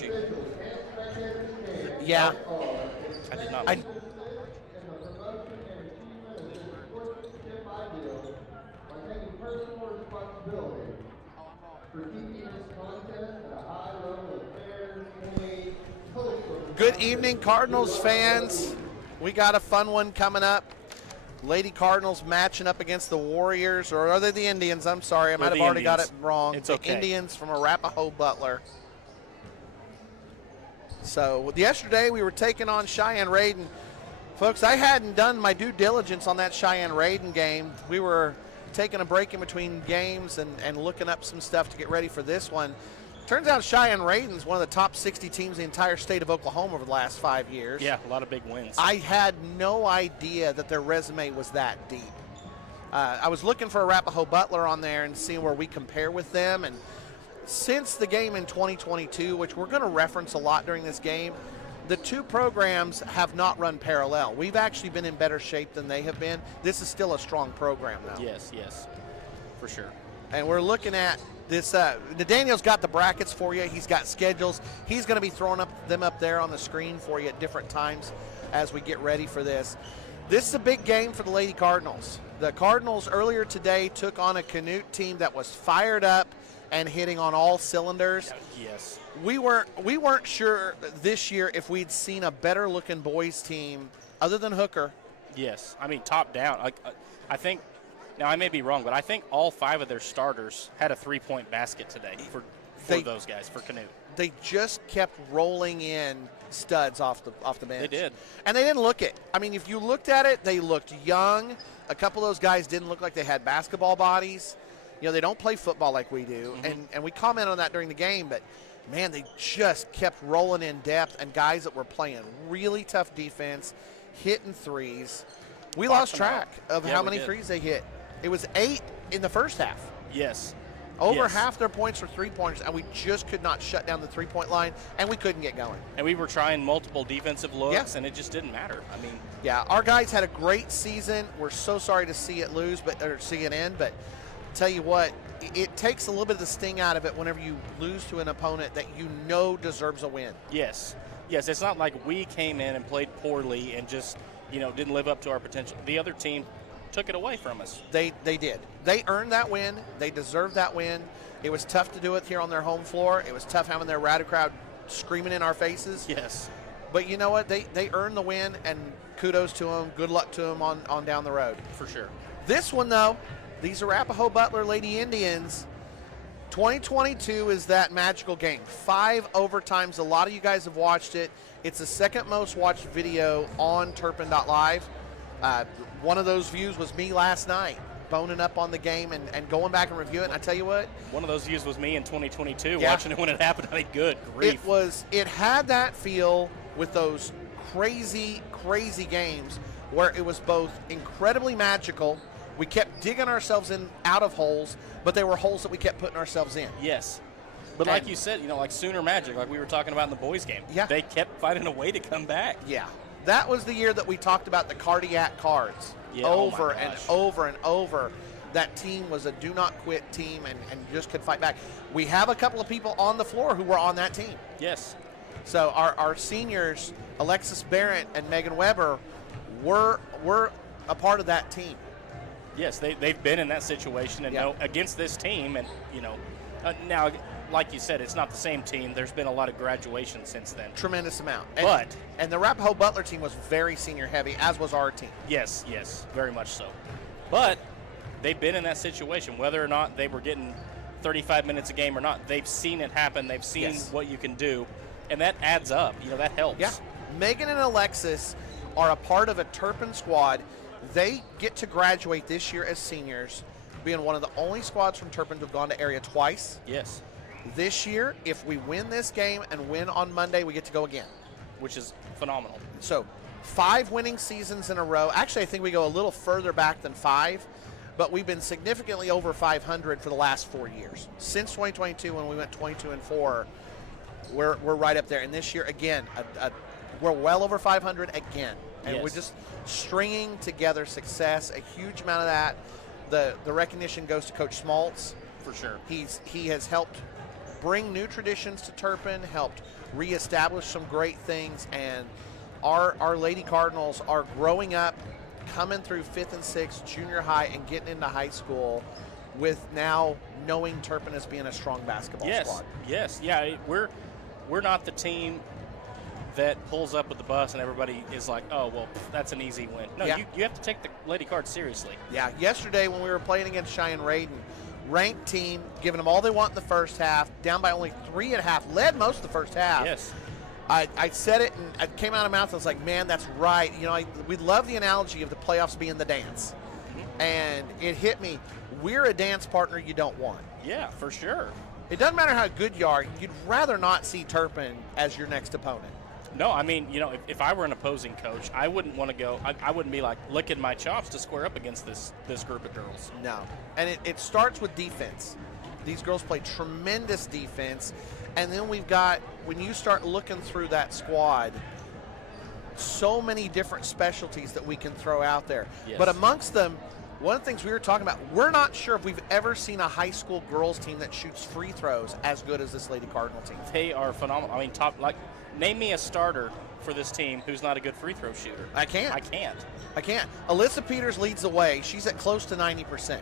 didn't you? Yeah. I did not. Good evening, Cardinals fans. We got a fun one coming up. Lady Cardinals matching up against the Warriors, or are they the Indians? I'm sorry, I might have already got it wrong. It's the okay. Indians from Arapaho-Butler. So yesterday we were taking on Cheyenne Raiden. Folks, I hadn't done my due diligence on that Cheyenne Raiden game. We were taking a break in between games and looking up some stuff to get ready for this one. Turns out Cheyenne Raiden's one of the top 60 teams in the entire state of Oklahoma over the last 5 years. Yeah, a lot of big wins. I had no idea that their resume was that deep. I was looking for Arapaho-Butler on there and seeing where we compare with them. And since the game in 2022, which we're going to reference a lot during this game, the two programs have not run parallel. We've actually been in better shape than they have been. This is still a strong program, though. Yes, for sure. And we're looking at this. Daniel's got the brackets for you. He's got schedules. He's going to be throwing them up there on the screen for you at different times as we get ready for this. This is a big game for the Lady Cardinals. The Cardinals earlier today took on a CANUTE team that was fired up and hitting on all cylinders. Yes. We weren't sure this year if we'd seen a better looking boys team other than Hooker. Yes, I mean top down. I think. Now, I may be wrong, but I think all 5 of their starters had a 3-point basket today for those guys, for CANUTE. They just kept rolling in studs off the bench. They did. And they didn't look it. I mean, if you looked at it, they looked young. A couple of those guys didn't look like they had basketball bodies. You know, they don't play football like we do. Mm-hmm. And we commented on that during the game, but, man, they just kept rolling in depth, and guys that were playing really tough defense, hitting threes. We lost track of how many threes they hit. It was 8 in the first half. Yes. Over half their points were three-pointers, and we just could not shut down the three-point line, and we couldn't get going. And we were trying multiple defensive looks, and it just didn't matter. I mean, yeah, our guys had a great season. We're so sorry to see it see it end, but tell you what, it takes a little bit of the sting out of it whenever you lose to an opponent that you know deserves a win. Yes. It's not like we came in and played poorly and just, didn't live up to our potential. The other team took it away from us. They did. They earned that win. They deserved that win. It was tough to do it here on their home floor. It was tough having their rowdy crowd screaming in our faces. Yes. But you know what? They earned the win, and kudos to them. Good luck to them on down the road. For sure. This one, though, these Arapaho-Butler Lady Indians, 2022 is that magical game. 5 overtimes. A lot of you guys have watched it. It's the second most watched video on Turpin.live. One of those views was me last night, boning up on the game and going back and reviewing it. And I tell you what. One of those views was me in 2022, watching it when it happened. I mean, good grief. It had that feel with those crazy, crazy games where it was both incredibly magical. We kept digging ourselves in out of holes, but they were holes that we kept putting ourselves in. Yes. But like you said, like Sooner Magic, like we were talking about in the boys' game. Yeah. They kept finding a way to come back. Yeah. That was the year that we talked about the cardiac cards over and over and over. That team was a do-not-quit team and just could fight back. We have a couple of people on the floor who were on that team. Yes. So our seniors, Alexis Barrett and Megan Weber, were a part of that team. Yes, they've been in that situation and against this team. And, now, like you said, it's not the same team. There's been a lot of graduation since then. Tremendous amount. And the Arapaho-Butler team was very senior heavy, as was our team. Yes, very much so. But they've been in that situation, whether or not they were getting 35 minutes a game or not. They've seen it happen. They've seen what you can do, and that adds up. That helps. Yeah. Megan and Alexis are a part of a Turpin squad. They get to graduate this year as seniors, being one of the only squads from Turpin to have gone to area twice. Yes. This year, if we win this game and win on Monday, we get to go again. Which is phenomenal. So 5 winning seasons in a row. Actually, I think we go a little further back than 5, but we've been significantly over 500 for the last 4 years. Since 2022, when we went 22-4, we're right up there. And this year, again, we're well over 500 again. And we're just stringing together success, a huge amount of that. The recognition goes to Coach Smaltz. For sure. He has helped bring new traditions to Turpin, helped reestablish some great things, and our Lady Cardinals are growing up, coming through 5th and 6th junior high and getting into high school with now knowing Turpin as being a strong basketball squad. Yes, yeah, we're not the team that pulls up with the bus and everybody is like, oh, well, that's an easy win. No, Yeah. you have to take the Lady Cards seriously. Yeah, yesterday when we were playing against Cheyenne Raiden, ranked team, giving them all they want in the first half, down by only 3 at half, led most of the first half. Yes. I said it and it came out of my mouth. I was like, man, that's right. You know, we love the analogy of the playoffs being the dance. And it hit me. We're a dance partner you don't want. Yeah, for sure. It doesn't matter how good you are. You'd rather not see Turpin as your next opponent. No, I mean, you know, if I were an opposing coach, I wouldn't want to go. I wouldn't be like licking my chops to square up against this group of girls. No. And it starts with defense. These girls play tremendous defense. And then we've got, when you start looking through that squad, so many different specialties that we can throw out there. Yes. But amongst them, one of the things we were talking about, we're not sure if we've ever seen a high school girls team that shoots free throws as good as this Lady Cardinal team. They are phenomenal. I mean, name me a starter for this team who's not a good free throw shooter. I can't. I can't. Alyssa Peters leads the way. She's at close to 90%.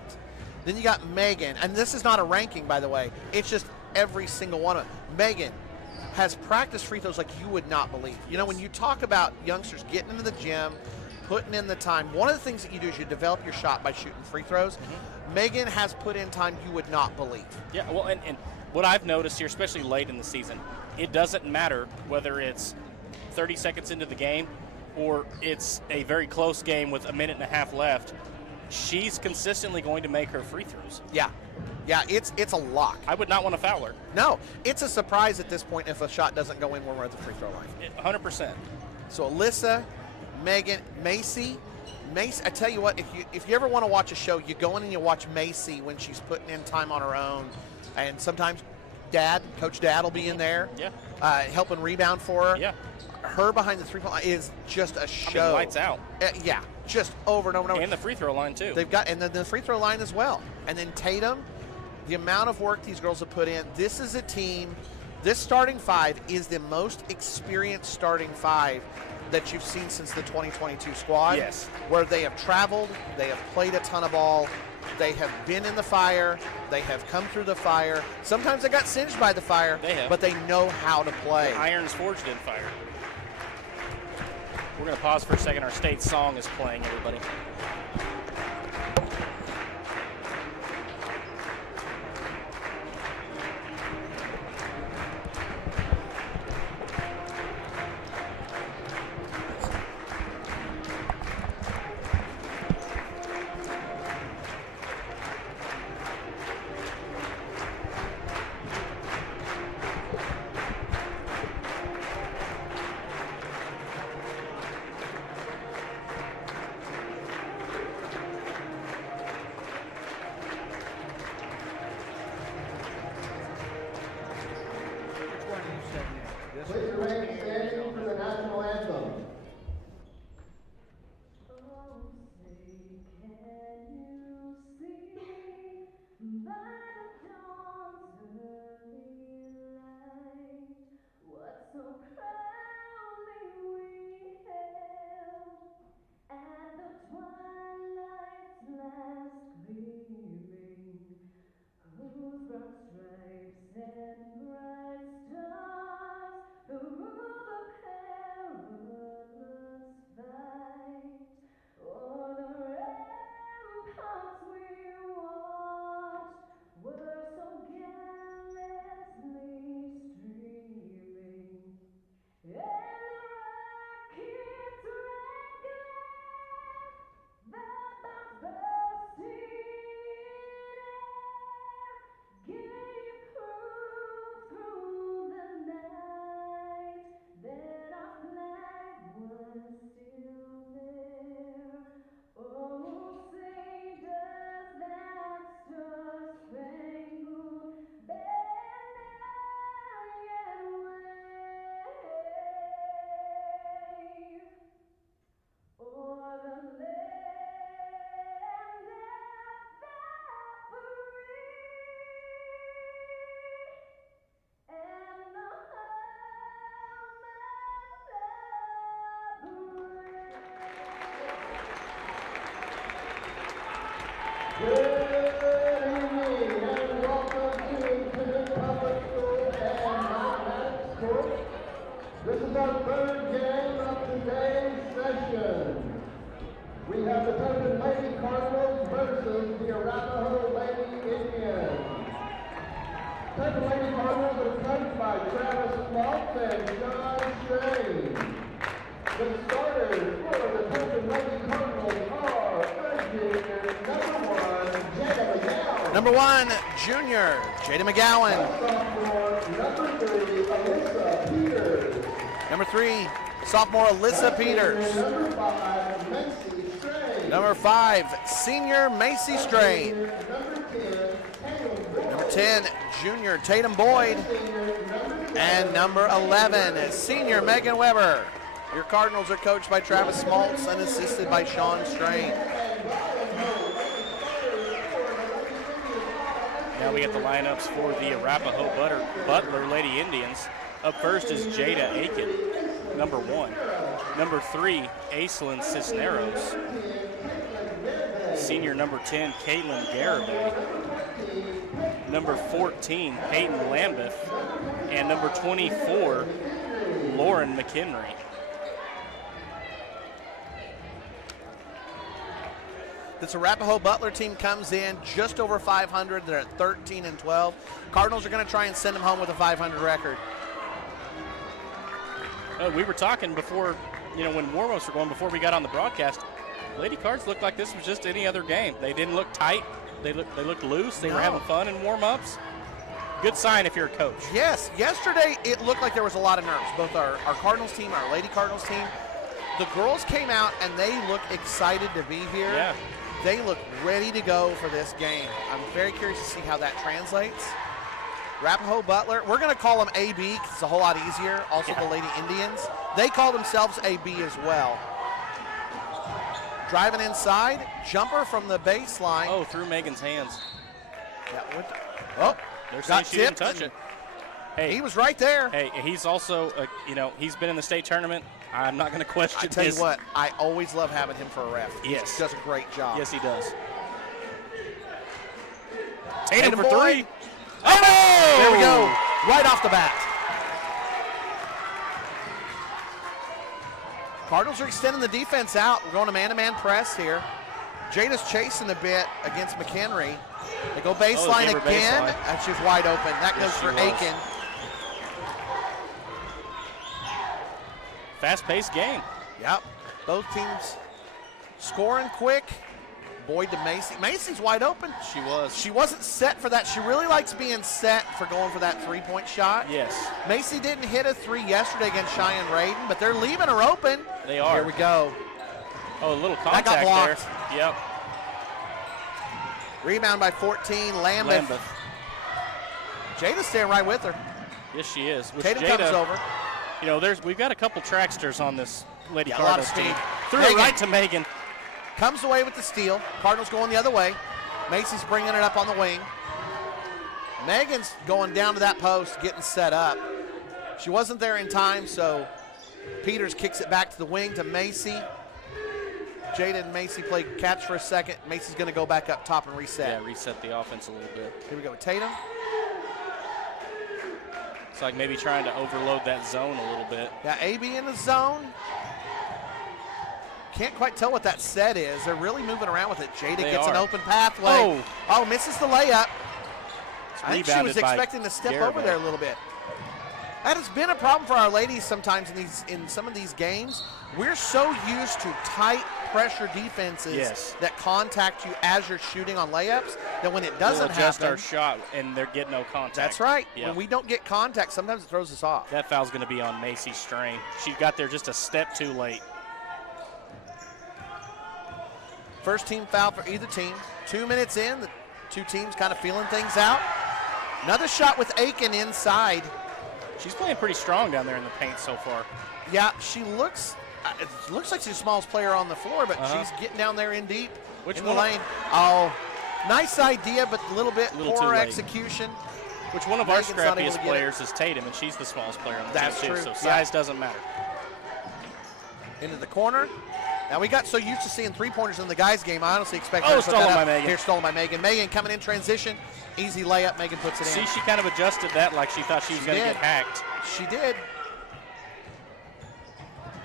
Then you got Megan, and this is not a ranking, by the way. It's just every single one of them. Megan has practiced free throws like you would not believe. You know, when you talk about youngsters getting into the gym, putting in the time, one of the things that you do is you develop your shot by shooting free throws. Megan has put in time you would not believe. Yeah, well, and what I've noticed here, especially late in the season, it doesn't matter whether it's 30 seconds into the game or it's a very close game with a minute and a half left. She's consistently going to make her free throws. Yeah, it's a lock. I would not want to foul her. No, it's a surprise at this point if a shot doesn't go in when we're at the free throw line. 100%. So Alyssa, Megan, Macy, I tell you what, if you ever want to watch a show, you go in and you watch Macy when she's putting in time on her own, and sometimes Coach Dad will be in there, helping rebound for her. Yeah. Her behind the three-point line is just a show. I mean, lights out. Yeah, just over and over and over. And the free throw line too. And then the free throw line as well. And then Tatum, the amount of work these girls have put in. This is a team. This starting five is the most experienced starting five that you've seen since the 2022 squad. Yes. Where they have traveled, they have played a ton of ball, they have been in the fire, they have come through the fire. Sometimes they got singed by the fire, but they know how to play. The iron's forged in fire. We're going to pause for a second. Our state song is playing, everybody. This is our third game of today's session. We have the Turpin Lady Cardinals versus the Arapaho Lady Indians. Turpin Lady Cardinals are coached by Travis Falk and John Strain. The starters for the Turpin Lady Cardinals are number 1, junior, Jada McGowan. Number 3, sophomore, Alyssa Peters. Number 5, senior, Macy Strain. Number 10, junior, Tatum Boyd. And number 11, senior, Megan Weber. Your Cardinals are coached by Travis Smaltz and assisted by Sean Strain. Now we get the lineups for the Arapaho-Butler Lady Indians. Up first is Jada Aiken, number 1. Number 3, Aislinn Cisneros. Senior number 10, Caitlin Garibay. Number 14, Peyton Lambeth. And number 24, Lauren McHenry. This Arapaho-Butler team comes in just over 500. They're at 13-12. Cardinals are going to try and send them home with a 500 record. We were talking before, when warm-ups were going, before we got on the broadcast. Lady Cards looked like this was just any other game. They didn't look tight. They looked loose. They were having fun in warm-ups. Good sign if you're a coach. Yes. Yesterday, it looked like there was a lot of nerves. Both our Cardinals team, our Lady Cardinals team. The girls came out, and they look excited to be here. Yeah. They look ready to go for this game. I'm very curious to see how that translates. Arapaho-Butler, we're going to call them AB because it's a whole lot easier. Also the Lady Indians. They call themselves AB as well. Driving inside, jumper from the baseline. Oh, through Megan's hands. They're saying she didn't touch it. Hey, he was right there. Hey, he's also, he's been in the state tournament. I'm not going to question I tell you what, I always love having him for a ref. Yes. He does a great job. Yes, he does. Tatum for Boyd. 3. Oh! There we go. Right off the bat. Cardinals are extending the defense out. We're going to man-to-man press here. Jada's chasing a bit against McHenry. They go baseline again. And she's wide open. That goes for Aiken. Fast-paced game. Yep. Both teams scoring quick. Boyd to Macy. Macy's wide open. She was. She wasn't set for that. She really likes being set for going for that three-point shot. Yes. Macy didn't hit a 3 yesterday against Cheyenne Radin, but they're leaving her open. They are. Here we go. Oh, a little contact that got blocked. there. Yep. Rebound by 14, Lambeth. Jada's staying right with her. Yes, she is. Tatum comes over. We've got a couple tracksters on this Lady Yeah, a lot of Cardinals team. speed. Threw it right to Megan. Comes away with the steal. Cardinals going the other way. Macy's bringing it up on the wing. Megan's going down to that post, getting set up. She wasn't there in time, so Peters kicks it back to the wing to Macy. Jada and Macy play catch for a second. Macy's going to go back up top and reset. Yeah, reset the offense a little bit. Here we go with Tatum. It's like maybe trying to overload that zone a little bit. Yeah, AB in the zone. Can't quite tell what that set is. They're really moving around with it. Jada gets an open pathway. Oh, misses the layup. I think she was expecting to step over there a little bit. That has been a problem for our ladies sometimes in some of these games. We're so used to tight pressure defenses that contact you as you're shooting on layups that when it doesn't happen. We'll adjust our shot and they get no contact. That's right. Yep. When we don't get contact, sometimes it throws us off. That foul's going to be on Macy Strain. She got there just a step too late. First team foul for either team. 2 minutes in, the two teams kind of feeling things out. Another shot with Aiken inside. She's playing pretty strong down there in the paint so far. Yeah, she looks, it looks like she's the smallest player on the floor, but she's getting down there in deep in the lane. Oh, nice idea, but a little bit poor execution. Which one of our scrappiest players is Tatum, and she's the smallest player on the team too, so size doesn't matter. Into the corner. Now, we got so used to seeing three-pointers in the guys' game, I honestly expect her to put stolen that by up. Megan. Here, stolen by Megan. Megan coming in transition. Easy layup. Megan puts it in. See, she kind of adjusted that like she thought she was going to get hacked. She did.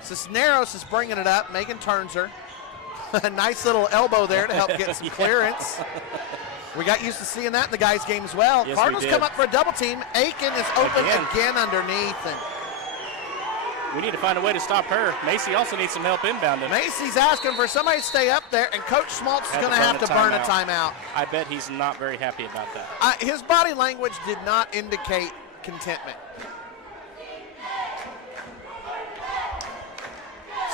Cisneros is bringing it up. Megan turns her. A nice little elbow there to help get some clearance. We got used to seeing that in the guys' game as well. Yes, Cardinals we did. come up for a double team. Aiken is open again underneath. And we need to find a way to stop her. Macy also needs some help inbounding. Macy's asking for somebody to stay up there, and Coach Schmaltz is going to have to burn a timeout. I bet he's not very happy about that. His body language did not indicate contentment.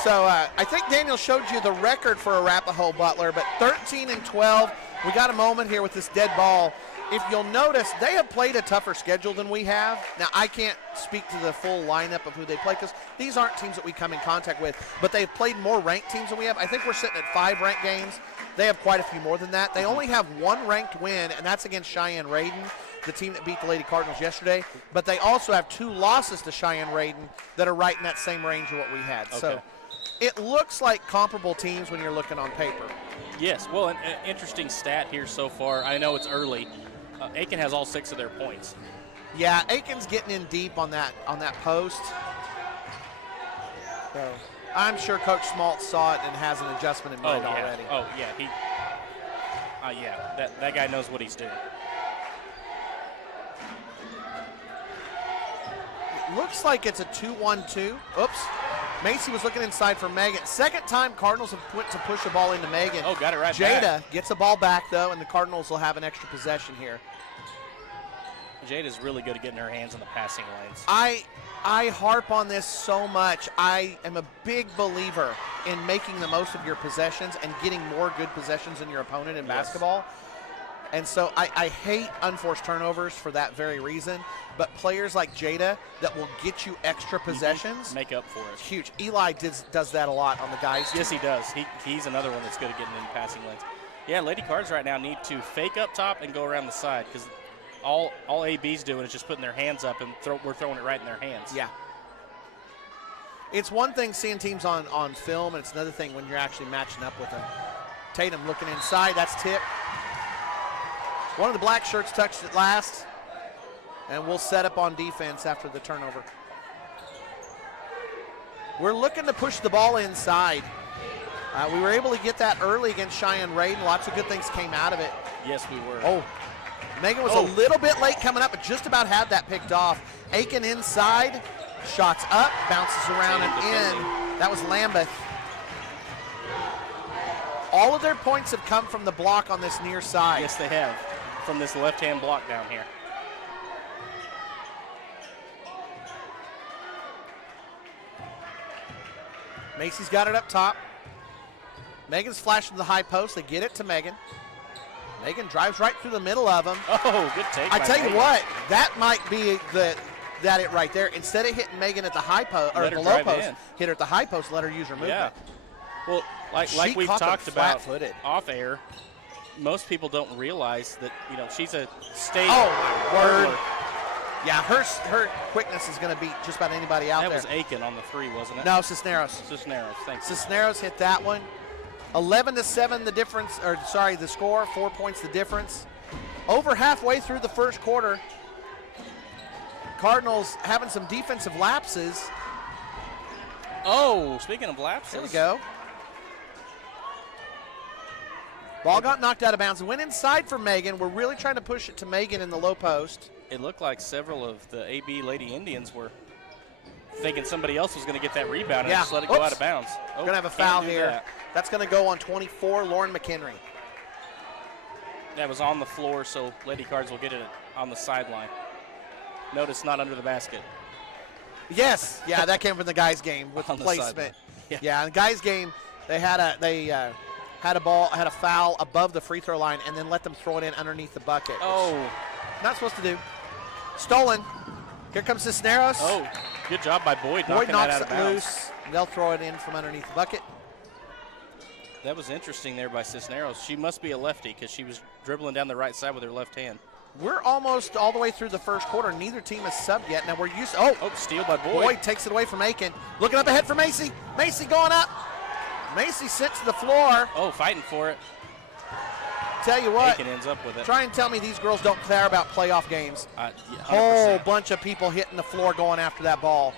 So I think Daniel showed you the record for Arapaho-Butler, but 13-12. We got a moment here with this dead ball. If you'll notice, they have played a tougher schedule than we have. Now, I can't speak to the full lineup of who they play because these aren't teams that we come in contact with, but they've played more ranked teams than we have. I think we're sitting at 5 ranked games. They have quite a few more than that. They only have 1 ranked win, and that's against Cheyenne-Raiden, the team that beat the Lady Cardinals yesterday. But they also have 2 losses to Cheyenne-Raiden that are right in that same range of what we had. Okay. So it looks like comparable teams when you're looking on paper. Yes, well, an interesting stat here so far. I know it's early. Aiken has all 6 of their points. Yeah, Aiken's getting in deep on that post. So I'm sure Coach Schmaltz saw it and has an adjustment in mind already. Oh, yeah. That guy knows what he's doing. It looks like it's a 2-1-2. Oops. Macy was looking inside for Megan. Second time Cardinals have put to push the ball into Megan. Oh, got it right Jada back. gets the ball back, though, and the Cardinals will have an extra possession here. Jada's really good at getting her hands on the passing lanes. I harp on this so much. I am a big believer in making the most of your possessions and getting more good possessions than your opponent in basketball. And so I hate unforced turnovers for that very reason. But players like Jada that will get you extra possessions. Make up for it. Huge. Eli does that a lot on the guys. Yes, he does. He's another one that's good at getting in passing lanes. Yeah, Lady Cards right now need to fake up top and go around the side because all AB's doing is just putting their hands up and we're throwing it right in their hands. Yeah. It's one thing seeing teams on film, and it's another thing when you're actually matching up with them. Tatum looking inside. That's tip. One of the black shirts touched it last, and we'll set up on defense after the turnover. We're looking to push the ball inside. We were able to get that early against Cheyenne-Raiden. Lots of good things came out of it. Yes, we were. Oh, Megan was a little bit late coming up, but just about had that picked off. Aiken inside, shots up, bounces around and in. That was Lambeth. All of their points have come from the block on this near side. Yes, they have, from this left-hand block down here. Macy's got it up top. Megan's flashing the high post. They get it to Megan. Megan drives right through the middle of them. Oh, good take. I tell you what, that might be that it right there. Instead of hitting Megan at the high post or the low post, hit her at the high post, let her use her movement. Yeah. Well, like we've talked about off air, most people don't realize that, she's a state. Oh, my word. Yeah, her quickness is going to beat just about anybody out there. That was Aiken on the 3, wasn't it? No, Cisneros. Cisneros, thanks. Cisneros hit that one. 11-7 the difference, the score, 4 points the difference. Over halfway through the first quarter, Cardinals having some defensive lapses. Oh, speaking of lapses. There we go. Ball got knocked out of bounds and went inside for Megan. We're really trying to push it to Megan in the low post. It looked like several of the AB Lady Indians were thinking somebody else was going to get that rebound and just let it go out of bounds. We're going to have a foul here. That's going to go on 24, Lauren McHenry. That was on the floor, so Lady Cards will get it on the sideline. Notice not under the basket. Yes, yeah, that came from the guys' game with the placement. Yeah, in the guys' game, they had a foul above the free throw line and then let them throw it in underneath the bucket. Oh, not supposed to do. Stolen. Here comes Cisneros. Oh, good job by Boyd. Boyd knocks that out of it bounds. loose. They'll throw it in from underneath the bucket. That was interesting there by Cisneros. She must be a lefty because she was dribbling down the right side with her left hand. We're almost all the way through the first quarter. Neither team has subbed yet. Now we're used to, steal by Boyd. Boyd takes it away from Aiken. Looking up ahead for Macy. Macy going up. Macy sent to the floor. Oh, fighting for it. Tell you what, Aiken ends up with it. try and tell me these girls don't care about playoff games. Yeah, 100%. Whole bunch of people hitting the floor going after that ball.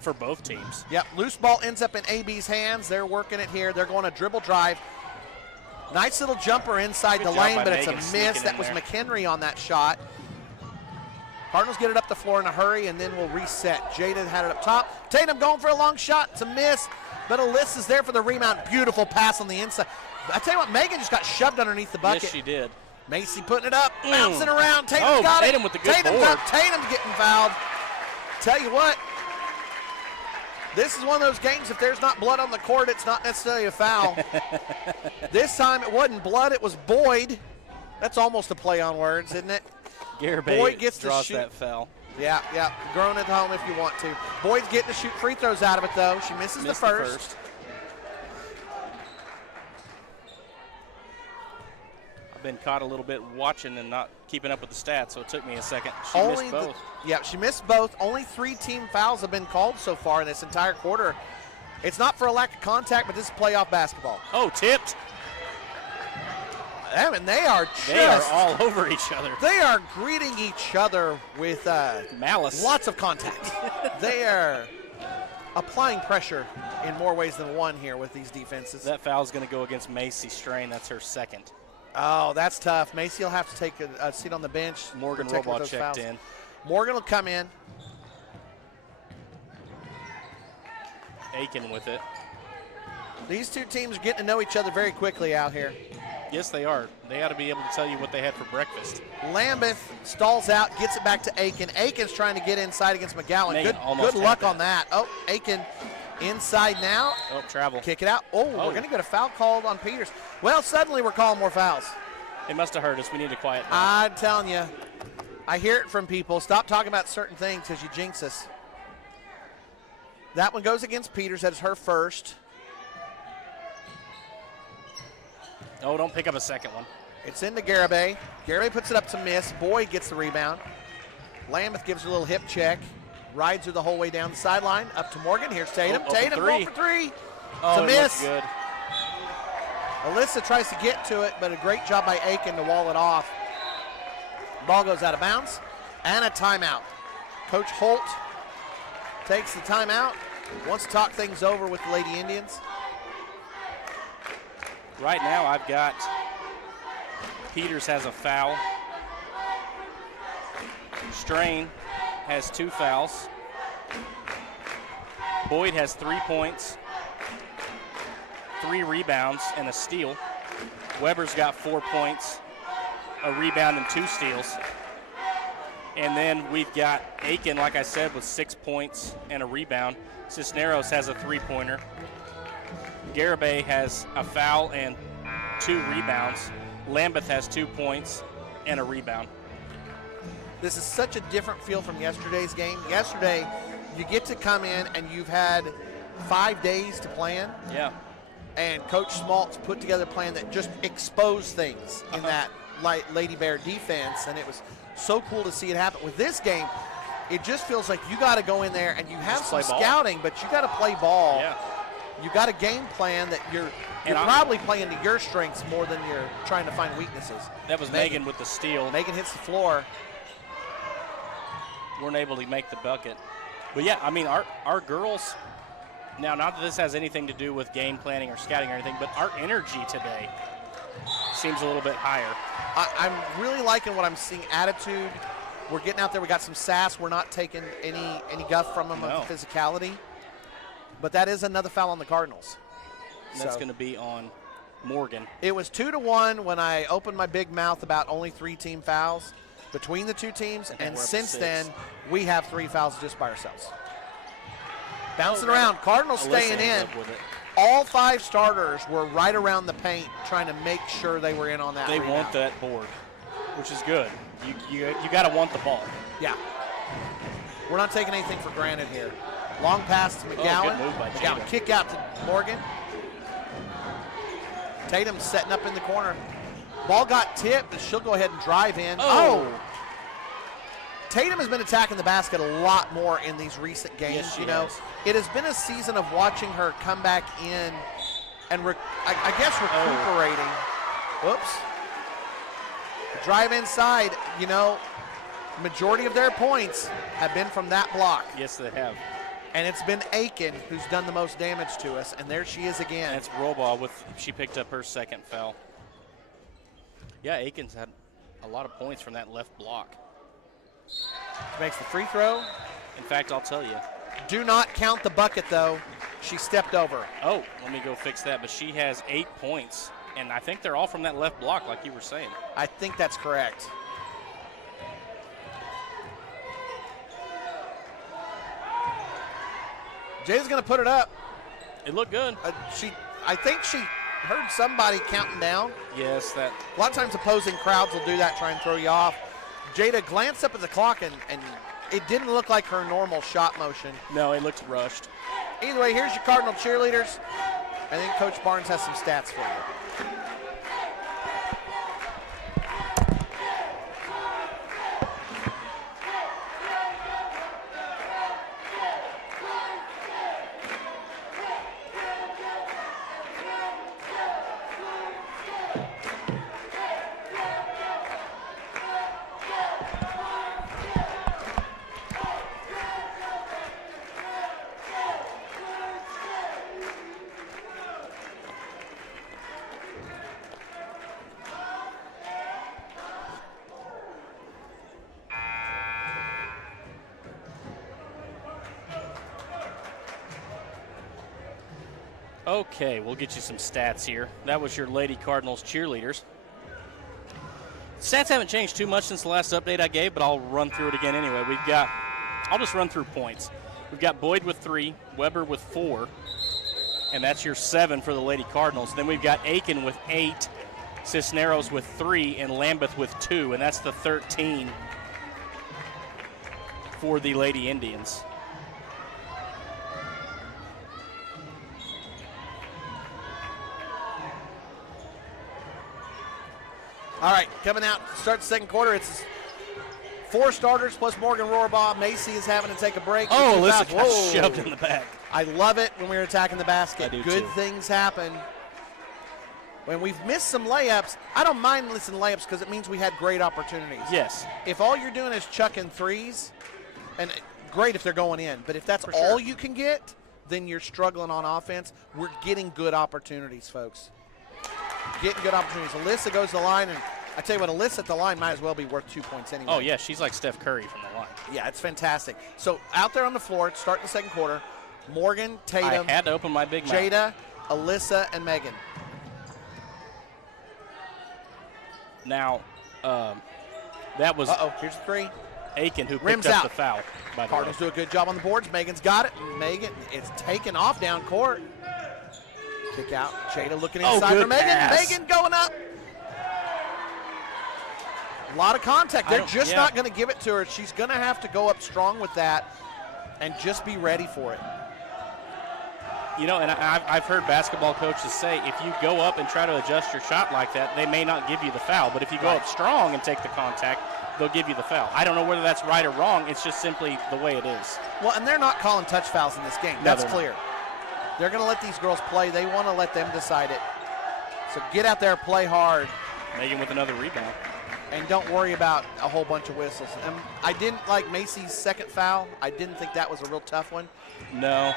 For both teams. Yep, loose ball ends up in AB's hands. They're working it here. They're going to dribble drive. Nice little jumper inside Good the job lane, by but it's Megan a sneaking miss. in That was there. McHenry on that shot. Cardinals get it up the floor in a hurry, and then we'll reset. Jada had it up top. Tatum going for a long shot. It's a miss, but Alyssa's there for the rebound. Beautiful pass on the inside. I tell you what, Megan just got shoved underneath the bucket. Yes, she did. Macy putting it up, bouncing around. Tatum's Oh, got Tatum it. with the good Tatum's board. up. Tatum's getting fouled. Tell you what, this is one of those games, if there's not blood on the court, it's not necessarily a foul. This time it wasn't blood, it was Boyd. That's almost a play on words, isn't it? Garibay Boyd gets to draws shoot. that foul. Yeah, yeah. Grown at home if you want to. Boyd's getting to shoot free throws out of it, though. She misses Missed the first. I've been caught a little bit watching and not keeping up with the stats, so it took me a second. She Only missed both. She missed both. Only 3 team fouls have been called so far in this entire quarter. It's not for a lack of contact, but this is playoff basketball. Oh, tipped. I mean, they are all over each other. They are greeting each other with Malice. lots of contact. They are applying pressure in more ways than one here with these defenses. That foul is going to go against Macy Strain. That's her second. Oh, that's tough. Macy will have to take a seat on the bench. Morgan protect with Robaugh those checked fouls. in. Morgan will come in. Aiken with it. These two teams are getting to know each other very quickly out here. Yes, they are. They ought to be able to tell you what they had for breakfast. Lambeth stalls out, gets it back to Aiken. Aiken's trying to get inside against McGowan. Megan Good almost had luck that. on that. Oh, Aiken inside now. Oh, travel. Kick it out. Oh, we're going to get a foul called on Peters. Well, suddenly we're calling more fouls. It must have hurt us. We need to quiet down. I'm telling you, I hear it from people. Stop talking about certain things because you jinx us. That one goes against Peters. That's her first. Oh, don't pick up a second one. It's into Garibay. Garibay puts it up to miss. Boyd gets the rebound. Lambeth gives her a little hip check. Rides her the whole way down the sideline. Up to Morgan. Here's Tatum. Oh, Tatum for going three. for three. Oh, it's a it miss. looked good. Alyssa tries to get to it, but a great job by Aiken to wall it off. Ball goes out of bounds. And a timeout. Coach Holt takes the timeout. Wants to talk things over with the Lady Indians. Right now, I've got Peters has a foul. Strain has 2 fouls. Boyd has 3 points, 3 rebounds, and a steal. Weber's got 4 points, a rebound, and 2 steals. And then we've got Aiken, like I said, with 6 points and a rebound. Cisneros has a 3-pointer. Garibay has a foul and 2 rebounds. Lambeth has 2 points and a rebound. This is such a different feel from yesterday's game. Yesterday, you get to come in and you've had 5 days to plan. Yeah. And Coach Smaltz put together a plan that just exposed things in that Lady Bear defense, and it was so cool to see it happen. With this game, it just feels like you got to go in there and you have some scouting, but you got to play ball. Yeah. You got a game plan that you're probably playing to your strengths more than you're trying to find weaknesses. That was Megan with the steal. Megan hits the floor. Weren't able to make the bucket. But yeah, I mean, our girls, now not that this has anything to do with game planning or scouting or anything, but our energy today seems a little bit higher. I'm really liking what I'm seeing. Attitude. We're getting out there. We got some sass. We're not taking any guff from them of physicality. But that is another foul on the Cardinals. And that's going to be on Morgan. It was 2-1 when I opened my big mouth about only 3 team fouls between the 2 teams, and since then we have 3 fouls just by ourselves. Bouncing around. Cardinals staying in. All 5 starters were right around the paint trying to make sure they were in on that. They want that board, which is good. You got to want the ball. Yeah. We're not taking anything for granted here. Long pass to McGowan. Good move by McGowan kick out to Morgan. Tatum setting up in the corner. Ball got tipped, but she'll go ahead and drive in. Oh! Tatum has been attacking the basket a lot more in these recent games. Yes, she you know, has. it has been a season of watching her come back in and I guess recuperating. Whoops. Drive inside, you know, majority of their points have been from that block. Yes, they have. And it's been Aiken who's done the most damage to us, and there she is again. That's Rollball she picked up her second foul. Yeah, Aiken's had a lot of points from that left block. Makes the free throw. In fact, I'll tell you. Do not count the bucket, though. She stepped over. Oh, let me go fix that. But she has 8 points, and I think they're all from that left block, like you were saying. I think that's correct. Jada's going to put it up. It looked good. I think she heard somebody counting down. Yes, that. A lot of times opposing crowds will do that, try and throw you off. Jada glanced up at the clock, and it didn't look like her normal shot motion. No, it looked rushed. Either way, here's your Cardinal cheerleaders. I think Coach Barnes has some stats for you. Okay, we'll get you some stats here. That was your Lady Cardinals cheerleaders. Stats haven't changed too much since the last update I gave, but I'll run through it again anyway. I'll just run through points. We've got Boyd with 3, Weber with 4, and that's your 7 for the Lady Cardinals. Then we've got Aiken with 8, Cisneros with 3, and Lambeth with 2, and that's the 13 for the Lady Indians. All right, coming out to start the second quarter, it's 4 starters plus Morgan Rohrbaugh. Macy is having to take a break. Oh, Alyssa got shoved in the back. I love it when we're attacking the basket. I do Good too. things happen. When we've missed some layups, I don't mind missing layups because it means we had great opportunities. Yes. If all you're doing is chucking threes, and great if they're going in, but if that's For all sure. you can get, then you're struggling on offense. We're getting good opportunities, folks. Getting good opportunities. Alyssa goes to the line, and I tell you what, Alyssa at the line might as well be worth 2 points anyway. Oh, yeah, she's like Steph Curry from the line. Yeah, it's fantastic. So out there on the floor, starting the second quarter, Morgan, Tatum, I had to open my big mouth. Jada, Alyssa, and Megan. Now, that was Here's the 3. Aiken who Rims picked up out. the foul, by the way. Cardinals do a good job on the boards. Megan's got it. Megan, it's taken off down court. Kick out. Jada looking inside good for Megan. pass. Megan going up. A lot of contact. They're just yeah. not going to give it to her. She's going to have to go up strong with that and just be ready for it. You know, and I've heard basketball coaches say if you go up and try to adjust your shot like that, they may not give you the foul. But if you go up strong and take the contact, they'll give you the foul. I don't know whether that's right or wrong. It's just simply the way it is. Well, and they're not calling touch fouls in this game. No, That's they're clear. They're going to let these girls play. They want to let them decide it. So get out there, play hard, Megan with another rebound. and don't worry about a whole bunch of whistles. And I didn't like Macy's second foul. I didn't think that was a real tough one. No.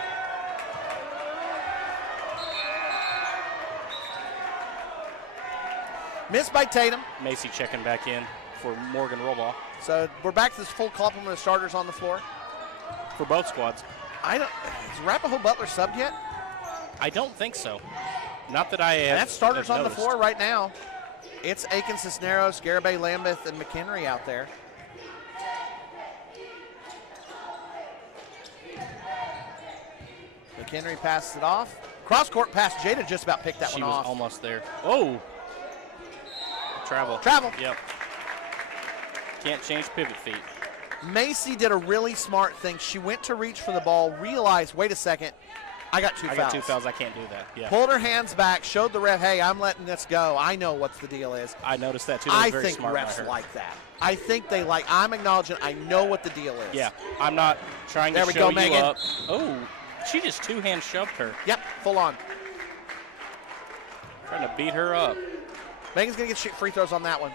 Missed by Tatum. Macy checking back in for Morgan Rollball So we're back to this full complement of starters on the floor. for both squads. Is Arapaho-Butler subbed yet? I don't think so. Not that I have. And that's starters have on the noticed. floor right now. It's Aiken, Cisneros, Garibay, Lambeth, and McHenry out there. McHenry passes it off. Cross-court pass. Jada just about picked that She one was off. almost there. Oh. Travel. Travel. Yep. Can't change pivot feet. Macy did a really smart thing. She went to reach for the ball, realized, wait a second, I got two fouls. I can't do that. Yeah. Pulled her hands back, showed the ref, hey, I'm letting this go. I know what the deal is. I noticed that too. I very think smart by refs her. like that. I think they like, I'm acknowledging I know what the deal is. Yeah. I'm not trying to There we show go, you Megan. up. Oh, she just two-hand shoved her. Yep, full on. Trying to beat her up. Megan's going to get free throws on that one.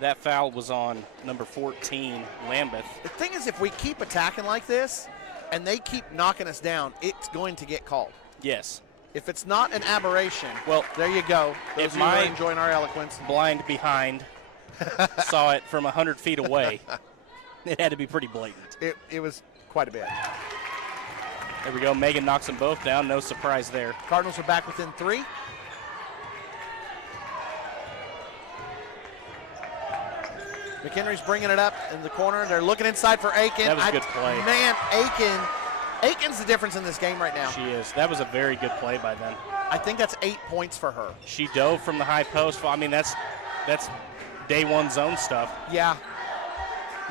That foul was on number 14, Lambeth. The thing is, if we keep attacking like this and they keep knocking us down, it's going to get called. Yes. If it's not an aberration, well, there you go. Those if of you who are my enjoying our eloquence. blind behind saw it from 100 feet away, it had to be pretty blatant. It was quite a bit. There we go. Megan knocks them both down. No surprise there. Cardinals are back within 3. McHenry's bringing it up in the corner. They're looking inside for Aiken. That was a good play. Man, Aiken's the difference in this game right now. She is. That was a very good play by them. I think that's 8 points for her. She dove from the high post. I mean, that's day one zone stuff. Yeah.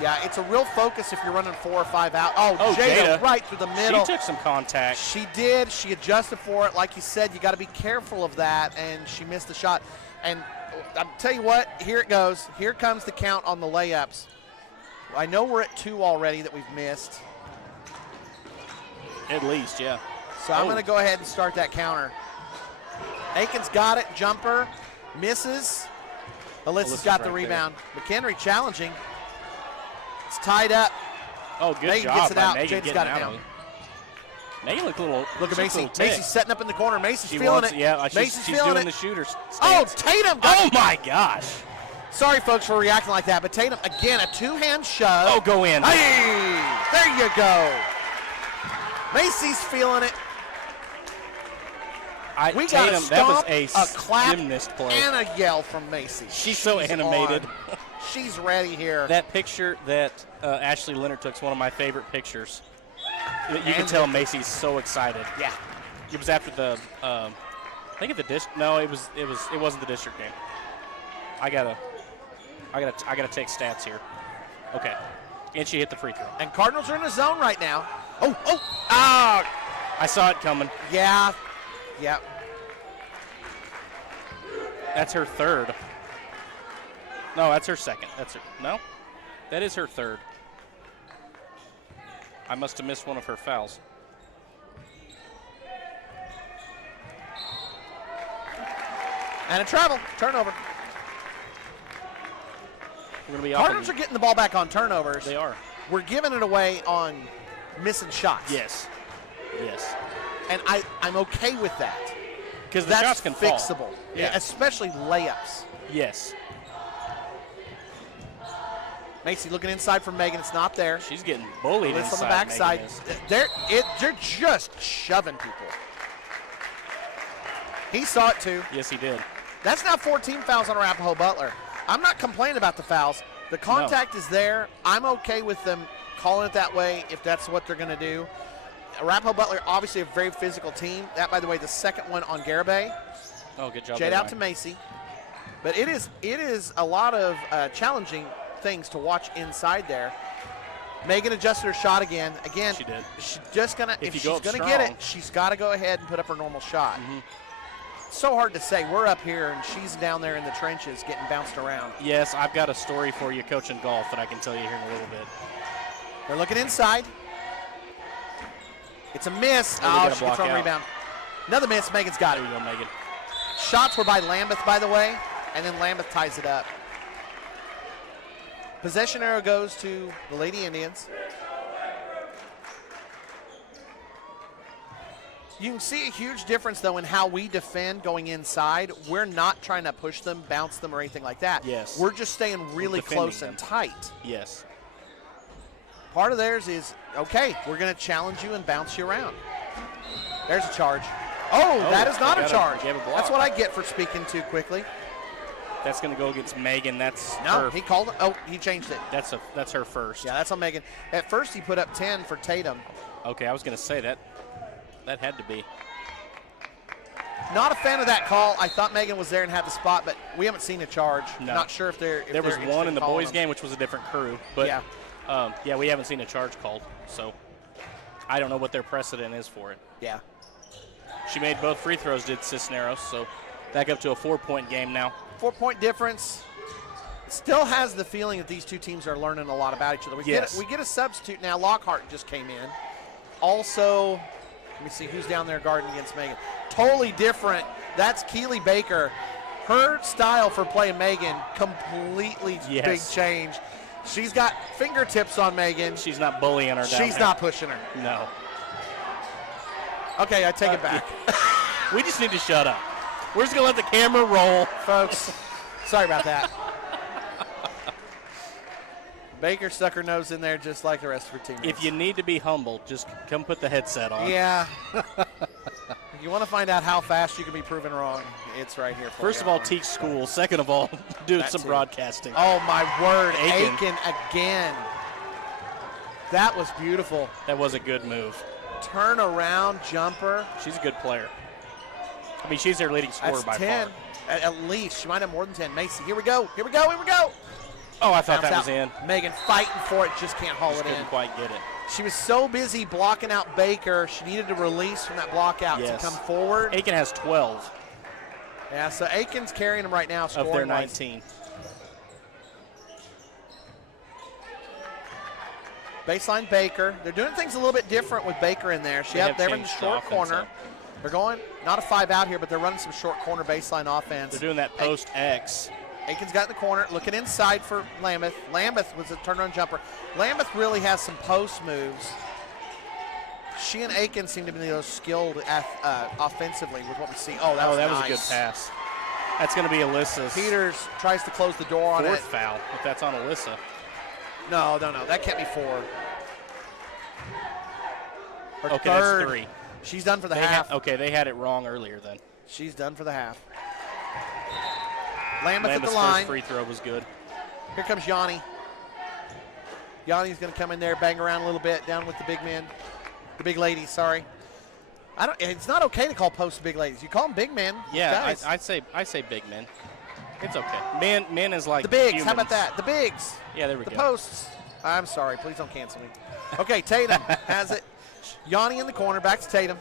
Yeah, it's a real focus if you're running 4 or 5 out. Oh, Jada right through the middle. She took some contact. She did. She adjusted for it. Like you said, you got to be careful of that, and she missed the shot. And I'll tell you what, here it goes. Here comes the count on the layups. I know we're at 2 already that we've missed. At least, yeah. So I'm going to go ahead and start that counter. Aiken's got it. Jumper. Misses. Alyssa's got the right rebound. McHenry challenging. It's tied up. Oh, good Megan job gets it by out. Megan Jade's getting got it out down. of it. Megan looked a little. Look at she looks a Macy. little ticked. Macy's setting up in the corner. Macy's She feeling wants, it. Yeah, Macy's she's feeling doing it. the shooter Oh, stance. Tatum. Oh, my gosh. Sorry, folks, for reacting like that, but Tatum, again, a 2-hand shove. Oh, go in. Hey, there you go. Macy's feeling it. We got Tatum, a that was stomp, a clap, gymnast play. and a yell from Macy. She's so animated. on. She's ready here. That picture that Ashley Leonard took is one of my favorite pictures. You can tell Macy's so excited. Yeah. It was after the, I think at the district. No, it wasn't the district game. I gotta take stats here. Okay, and she hit the free throw. And Cardinals are in the zone right now. I saw it coming. Yeah. That's her third. No, that's her second. No, that is her third. I must have missed one of her fouls. And a travel. Turnover. We're gonna be Cardinals are getting the ball back on turnovers. They are. We're giving it away on missing shots. Yes. And I'm okay with that. Because the That's shots can fall. fixable. Yeah. Especially layups. Yes. Macy looking inside for Megan. It's not there. She's getting bullied Let's inside. on the backside. Megan is. They're just shoving people. He saw it too. Yes, he did. That's now 14 fouls on Arapaho-Butler. I'm not complaining about the fouls. The contact is there. I'm okay with them calling it that way if that's what they're going to do. Arapaho-Butler, obviously a very physical team. That, by the way, the second one on Garibay. Oh, good job. Jade out to Macy. But it is a lot of challenging things to watch inside there. Megan adjusted her shot again. Again, she did. She's just gonna if she's gonna strong, get it, she's got to go ahead and put up her normal shot. It's so hard to say. We're up here and she's down there in the trenches getting bounced around. Yes, I've got a story for you coaching golf that I can tell you here in a little bit. They're looking inside. It's a miss. Oh, She gets on rebound. Another miss. Megan's got it. There you go, Megan. Shots were by Lambeth, by the way, and then Lambeth ties it up. Possession arrow goes to the Lady Indians. You can see a huge difference, though, in how we defend going inside. We're not trying to push them, bounce them, or anything like that. Yes. We're just staying really close and tight. Yes. Part of theirs is, okay, we're going to challenge you and bounce you around. There's a charge. Oh, that is not a charge. That's what I get for speaking too quickly. That's going to go against Megan. That's No, her. he called it. Oh, he changed it. That's her first. Yeah, that's on Megan. At first, he put up 10 for Tatum. Okay, I was going to say that had to be. Not a fan of that call. I thought Megan was there and had the spot, but we haven't seen a charge. No. Not sure if they're. There was one in the boys' game, which was a different crew. But yeah, yeah, we haven't seen a charge called, so I don't know what their precedent is for it. Yeah. She made both free throws, did Cisneros, so back up to a 4-point game now. 4-point difference. Still has the feeling that these two teams are learning a lot about each other. We get a substitute now. Lockhart just came in. Also, let me see who's down there guarding against Megan. Totally different. That's Keely Baker. Her style for playing Megan, completely big change. She's got fingertips on Megan. She's not bullying her down. She's not pushing her. No. Okay, I take it back. We just need to shut up. We're just going to let the camera roll. Folks, sorry about that. Baker stuck her nose in there just like the rest of her teammates. If you need to be humble, just come put the headset on. Yeah. If you want to find out how fast you can be proven wrong, it's right here for you. First of all, teach school. Second of all, do some broadcasting. Oh, my word. Aiken again. That was beautiful. That was a good move. Turn around jumper. She's a good player. I mean, she's their leading scorer by 10. far. At least. She might have more than 10. Macy, here we go. Here we go. Here we go. Oh, I thought Bounce that was out. in. Megan fighting for it, just can't haul it in. Couldn't quite get it. She was so busy blocking out Baker, she needed to release from that block out to come forward. Aiken has 12. Yeah, so Aiken's carrying them right now, scoring of their 19. Baseline Baker. They're doing things a little bit different with Baker in there. They're in the short corner. They're going, not a 5 out here, but they're running some short corner baseline offense. They're doing that post X. Aiken's got in the corner, looking inside for Lambeth. Lambeth was a turnaround jumper. Lambeth really has some post moves. She and Aiken seem to be the most skilled offensively with what we see. Oh, that was a good pass. That's going to be Alyssa's. Peters tries to close the door on it. Fourth foul, if that's on Alyssa. No. That can't be 4. Her okay, third. That's 3. She's done for the half. Okay, they had it wrong earlier then. She's done for the half. Lambeth at the first line. Free throw was good. Here comes Yanni. Yanni's going to come in there, bang around a little bit, down with the big men. The big ladies, sorry. It's not okay to call posts big ladies. You call them big men. Yeah, I say big men. It's okay. Men is like the bigs. humans. How about that? The bigs. Yeah, there we go. The posts. I'm sorry. Please don't cancel me. Okay, Tatum has it. Yanni in the corner. Back to Tatum.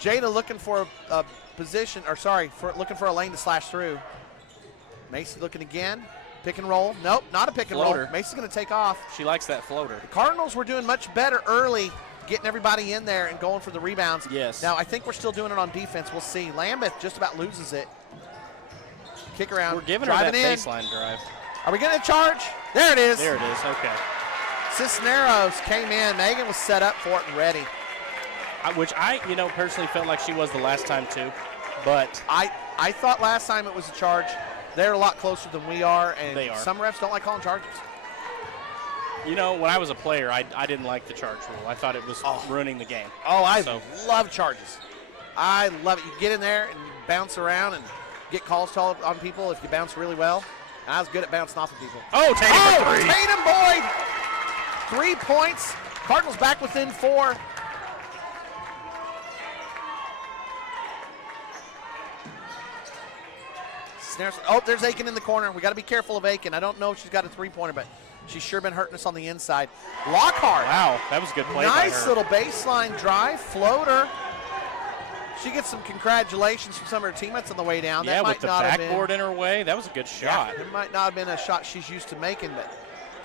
Jada looking for a position, looking for a lane to slash through. Macy looking again. Pick and roll. Nope, not a pick and roll. Macy's going to take off. She likes that floater. The Cardinals were doing much better early, getting everybody in there and going for the rebounds. Yes. Now, I think we're still doing it on defense. We'll see. Lambeth just about loses it. Kick around. We're giving her that baseline drive. Are we going to charge? There it is. There it is. Okay. Cisneros came in. Megan was set up for it and ready. Which I, personally felt like she was the last time too. But I thought last time it was a charge. They're a lot closer than we are, and they are. Some refs don't like calling charges. When I was a player, I didn't like the charge rule. I thought it was ruining the game. Oh, I love charges. I love it. You get in there and you bounce around and get calls called on people if you bounce really well. And I was good at bouncing off of people. Oh, Tatum for 3. Tatum Boyd. 3 points. Cardinals back within 4. Oh, there's Aiken in the corner. We got to be careful of Aiken. I don't know if she's got a 3-pointer, but she's sure been hurting us on the inside. Lockhart. Wow, that was a good play by her. Nice little baseline drive, floater. She gets some congratulations from some of her teammates on the way down. Yeah, that might with the not backboard in her way, that was a good shot. Yeah, it might not have been a shot she's used to making, but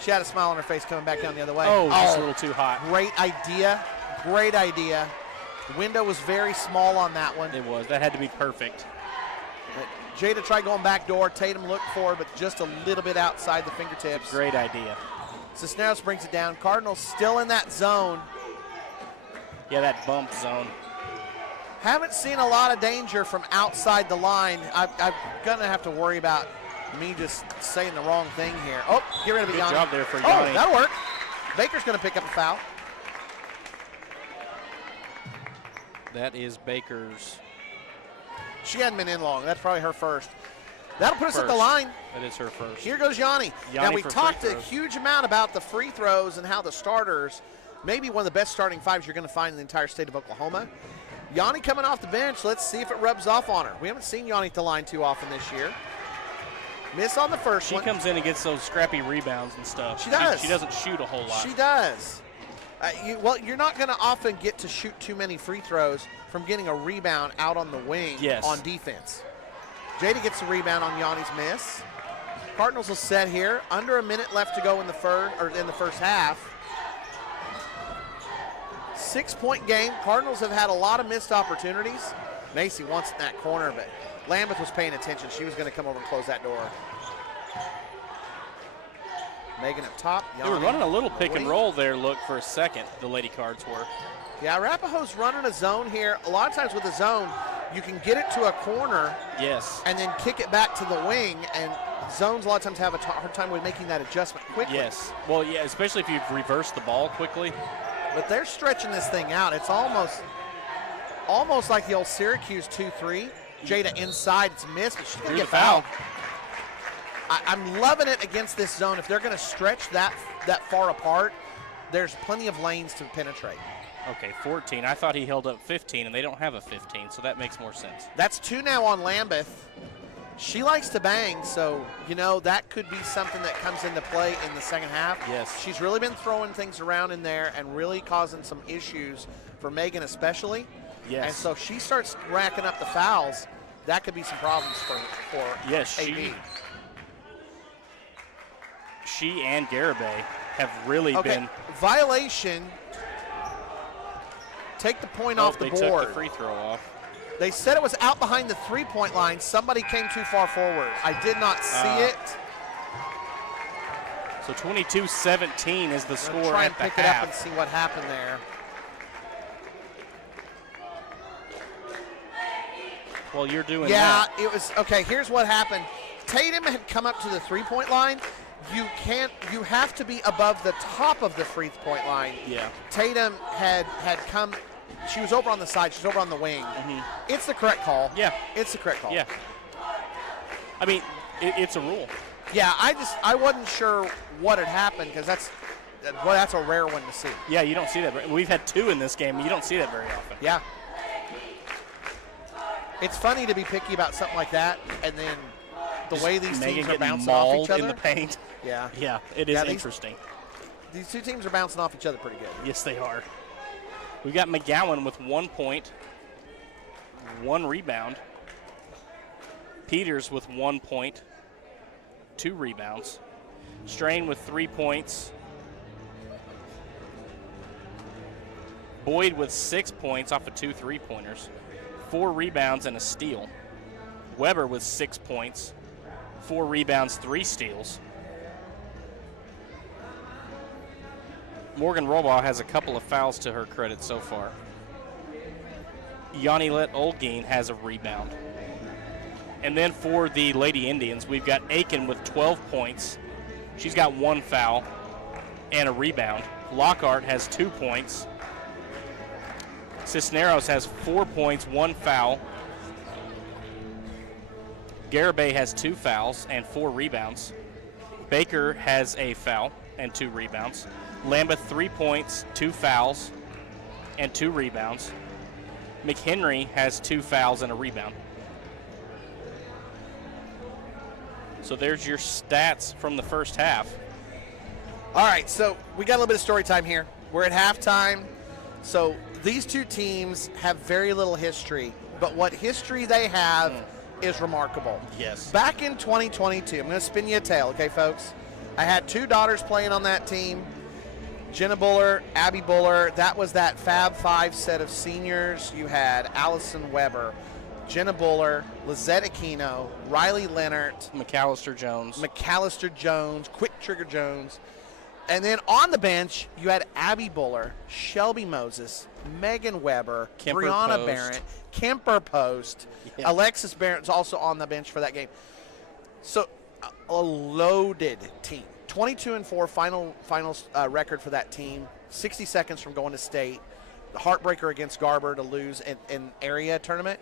she had a smile on her face coming back down the other way. Oh, just a little too hot. Great idea. Great idea. The window was very small on that one. It was. That had to be perfect. Jada tried going back door. Tatum looked for it, but just a little bit outside the fingertips. Great idea. Cisneros brings it down. Cardinals still in that zone. Yeah, that bump zone. Haven't seen a lot of danger from outside the line. I'm going to have to worry about me just saying the wrong thing here. Oh, get rid of it, Yanni. Good job there for Yanni. Oh, that'll work. Baker's going to pick up a foul. That is Baker's. She hadn't been in long. That's probably her first. That'll put us at the line. That is her first. Here goes Yanni. Yanni now, we for talked free a throws. huge amount about the free throws and how the starters, maybe one of the best starting 5s you're going to find in the entire state of Oklahoma. Yanni coming off the bench. Let's see if it rubs off on her. We haven't seen Yanni at the line too often this year. Miss on the first one. She comes in and gets those scrappy rebounds and stuff. She does. She doesn't shoot a whole lot. She does. Well, you're not going to often get to shoot too many free throws from getting a rebound out on the wing on defense. Jada gets the rebound on Yanni's miss. Cardinals will set here. Under a minute left to go in the first half. 6-point game. Cardinals have had a lot of missed opportunities. Macy wants in that corner, but Lambeth was paying attention. She was going to come over and close that door. Megan up top. They were running a little pick and roll there, look, for a second, the Lady Cards were. Yeah, Arapahoe's running a zone here. A lot of times with a zone, you can get it to a corner and then kick it back to the wing, and zones a lot of times have a hard time with making that adjustment quickly. Yes. Well, yeah, especially if you reverse the ball quickly. But they're stretching this thing out. It's almost like the old Syracuse 2-3. Jada inside, it's missed, but she's going to get fouled. I'm loving it against this zone. If they're going to stretch that far apart, there's plenty of lanes to penetrate. Okay, 14. I thought he held up 15, and they don't have a 15, so that makes more sense. That's 2 now on Lambeth. She likes to bang, so, that could be something that comes into play in the second half. Yes. She's really been throwing things around in there and really causing some issues for Megan especially. Yes. And so if she starts racking up the fouls, that could be some problems for AB. She and Garibay have really been. Violation. Take the point off the board. They took the free throw off. They said it was out behind the three-point line. Somebody came too far forward. I did not see it. So 22-17 is the score try at and the pick half. it up and see what happened there. Well, you're doing that. Yeah, it was okay. Here's what happened. Tatum had come up to the three-point line. You have to be above the top of the three-point line. Yeah. Tatum had come. She was over on the side. She's over on the wing. Mm-hmm. It's the correct call. Yeah. It's the correct call. Yeah. I mean, it's a rule. Yeah, I wasn't sure what had happened because that's a rare one to see. Yeah, you don't see that. We've had 2 in this game. You don't see that very often. Yeah. It's funny to be picky about something like that, and then the way these teams are bouncing off each other in the paint. Yeah. Yeah, it is interesting. These 2 teams are bouncing off each other pretty good. Yes, they are. We've got McGowan with 1 point, 1 rebound. Peters with 1 point, 2 rebounds. Strain with 3 points. Boyd with 6 points off of 2 3-pointers. 4 rebounds and a steal. Weber with 6 points, 4 rebounds, 3 steals. Morgan Robaugh has a couple of fouls to her credit so far. Yanilet Olguin has a rebound. And then for the Lady Indians, we've got Aiken with 12 points. She's got 1 foul and a rebound. Lockhart has 2 points. Cisneros has 4 points, 1 foul. Garibay has 2 fouls and 4 rebounds. Baker has a foul and 2 rebounds. Lambeth 3 points, 2 fouls, and 2 rebounds. McHenry has 2 fouls and a rebound. So there's your stats from the first half. All right, so we got a little bit of story time here. We're at halftime. So these 2 teams have very little history, but what history they have is remarkable. Yes. Back in 2022, I'm going to spin you a tale, okay, folks? I had 2 daughters playing on that team. Jenna Buller, Abby Buller. That was that Fab 5 set of seniors. You had Allison Weber, Jenna Buller, Lizette Aquino, Riley Leonard, McAllister Jones, Quick Trigger Jones. And then on the bench, you had Abby Buller, Shelby Moses, Megan Weber, Kemper Brianna Post. Barrett, Kemper Post. Yeah. Alexis Barrett's also on the bench for that game. So a loaded team. 22-4 finals record for that team. 60 seconds from going to state. The heartbreaker against Garber to lose in area tournament.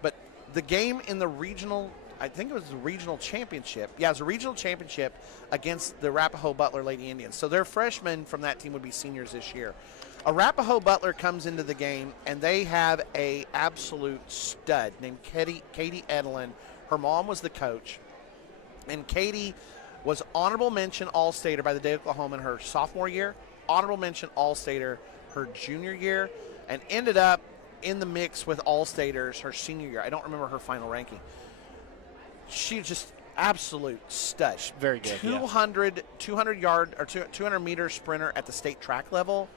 But the game in the regional, I think it was the regional championship. Yeah, it was a regional championship against the Arapaho-Butler Lady Indians. So their freshmen from that team would be seniors this year. Arapaho-Butler comes into the game, and they have a absolute stud named Katie Edelin. Her mom was the coach. And Katie was honorable mention All-Stater by the Day of Oklahoma in her sophomore year honorable mention All-Stater her junior year and ended up in the mix with All-Staters her senior year. I don't remember her final ranking. She just absolute stud. Very good. 200 yard or 200 meter sprinter at the state track level.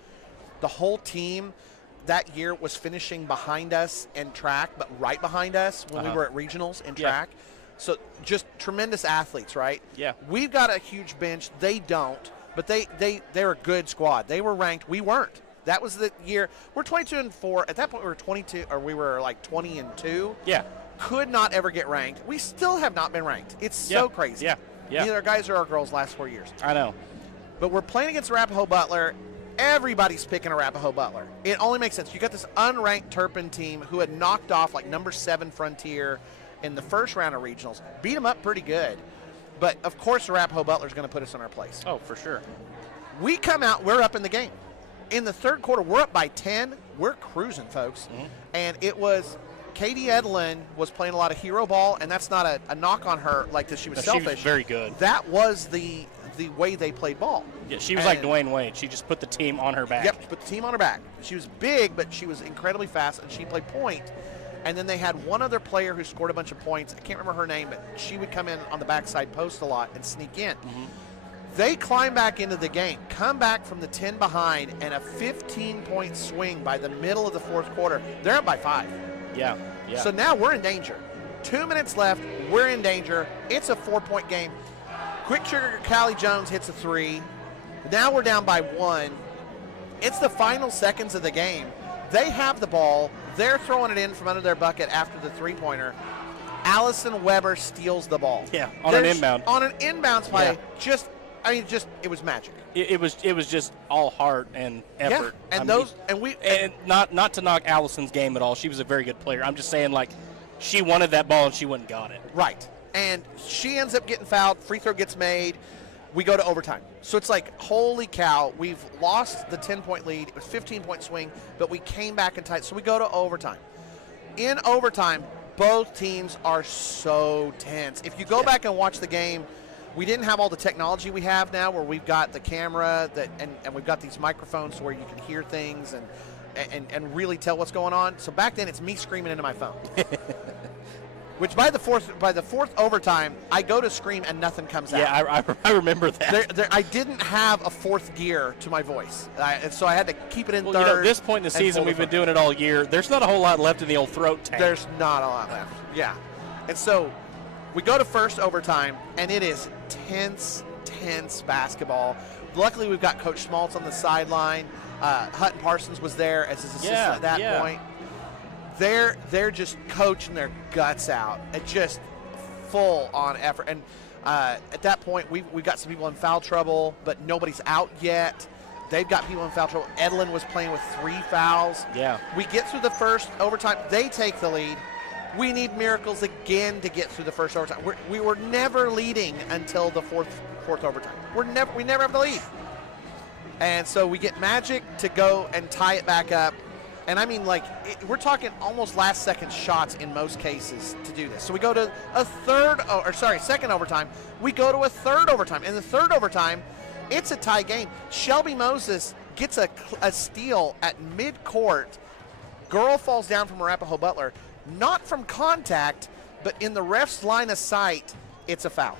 The whole team that year was finishing behind us in track, but right behind us when we were at regionals in track. So just tremendous athletes, right? Yeah. We've got a huge bench. They don't, but they're a good squad. They were ranked. We weren't. That was the year. We're 22-4. At that point, we were 22, or we were like 20-2. Yeah. Could not ever get ranked. We still have not been ranked. It's so crazy. Yeah. Yeah. Neither our guys or our girls last 4 years. I know. But we're playing against Arapaho-Butler. Everybody's picking Arapaho-Butler. It only makes sense. You got this unranked Turpin team who had knocked off like number 7 Frontier in the first round of regionals. Beat them up pretty good. But, of course, Arapaho-Butler is going to put us in our place. Oh, for sure. We come out. We're up in the game. In the third quarter, we're up by 10. We're cruising, folks. Mm-hmm. And it was Katie Edlin was playing a lot of hero ball, and that's not a knock on her like that she was selfish. She was very good. That was the way they played ball. Yeah, she was like Dwayne Wade. She just put the team on her back. Yep, put the team on her back. She was big, but she was incredibly fast, and she played point. And then they had one other player who scored a bunch of points. I can't remember her name, but she would come in on the backside post a lot and sneak in. Mm-hmm. They climb back into the game, come back from the 10 behind, and a 15-point swing by the middle of the fourth quarter. They're up by 5. Yeah, yeah. So now we're in danger. 2 minutes left. We're in danger. It's a 4-point game. Quick Trigger Callie Jones hits a 3. Now we're down by 1. It's the final seconds of the game. They have the ball. They're throwing it in from under their bucket after the three-pointer. Allison Weber steals the ball. Yeah, on an inbound. On an inbounds play. Yeah. It was magic. It was just all heart and effort. Yeah, and not to knock Allison's game at all. She was a very good player. I'm just saying, like, she wanted that ball and she went and got it. Right. And she ends up getting fouled. Free throw gets made. We go to overtime. So it's like, holy cow, we've lost the 10-point lead. It was a 15-point swing, but we came back in tight. So we go to overtime. In overtime, both teams are so tense. If you go back and watch the game, we didn't have all the technology we have now where we've got the camera and we've got these microphones where you can hear things and really tell what's going on. So back then it's me screaming into my phone. Which by the fourth overtime, I go to scream and nothing comes out. Yeah, I remember that. I didn't have a fourth gear to my voice, and so I had to keep it in third. At this point in the season, we've been doing it all year. There's not a whole lot left in the old throat tank. There's not a lot left. Yeah, and so we go to first overtime, and it is tense basketball. Luckily, we've got Coach Schmaltz on the sideline. Hutton Parsons was there as his assistant at that point. They're just coaching their guts out. It's just full on effort. And at that point, we've got some people in foul trouble, but nobody's out yet. They've got people in foul trouble. Edlin was playing with 3 fouls. Yeah. We get through the first overtime. They take the lead. We need miracles again to get through the first overtime. We were never leading until the fourth overtime. We never have the lead. And so we get Magic to go and tie it back up. And I mean, we're talking almost last-second shots in most cases to do this. So we go to second overtime. We go to a third overtime. In the third overtime, it's a tie game. Shelby Moses gets a steal at mid-court. Girl falls down from Arapaho-Butler. Not from contact, but in the ref's line of sight, it's a foul.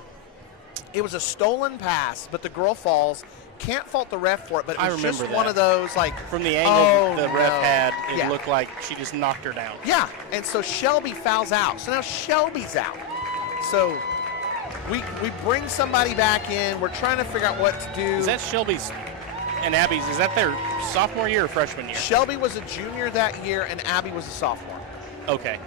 It was a stolen pass, but the girl falls. Can't fault the ref for it, but it was just one of those, like, from the angle the ref had, it looked like she just knocked her down. Yeah, and so Shelby fouls out. So now Shelby's out. So we bring somebody back in. We're trying to figure out what to do. Is that Shelby's and Abby's? Is that their sophomore year or freshman year? Shelby was a junior that year, and Abby was a sophomore. Okay.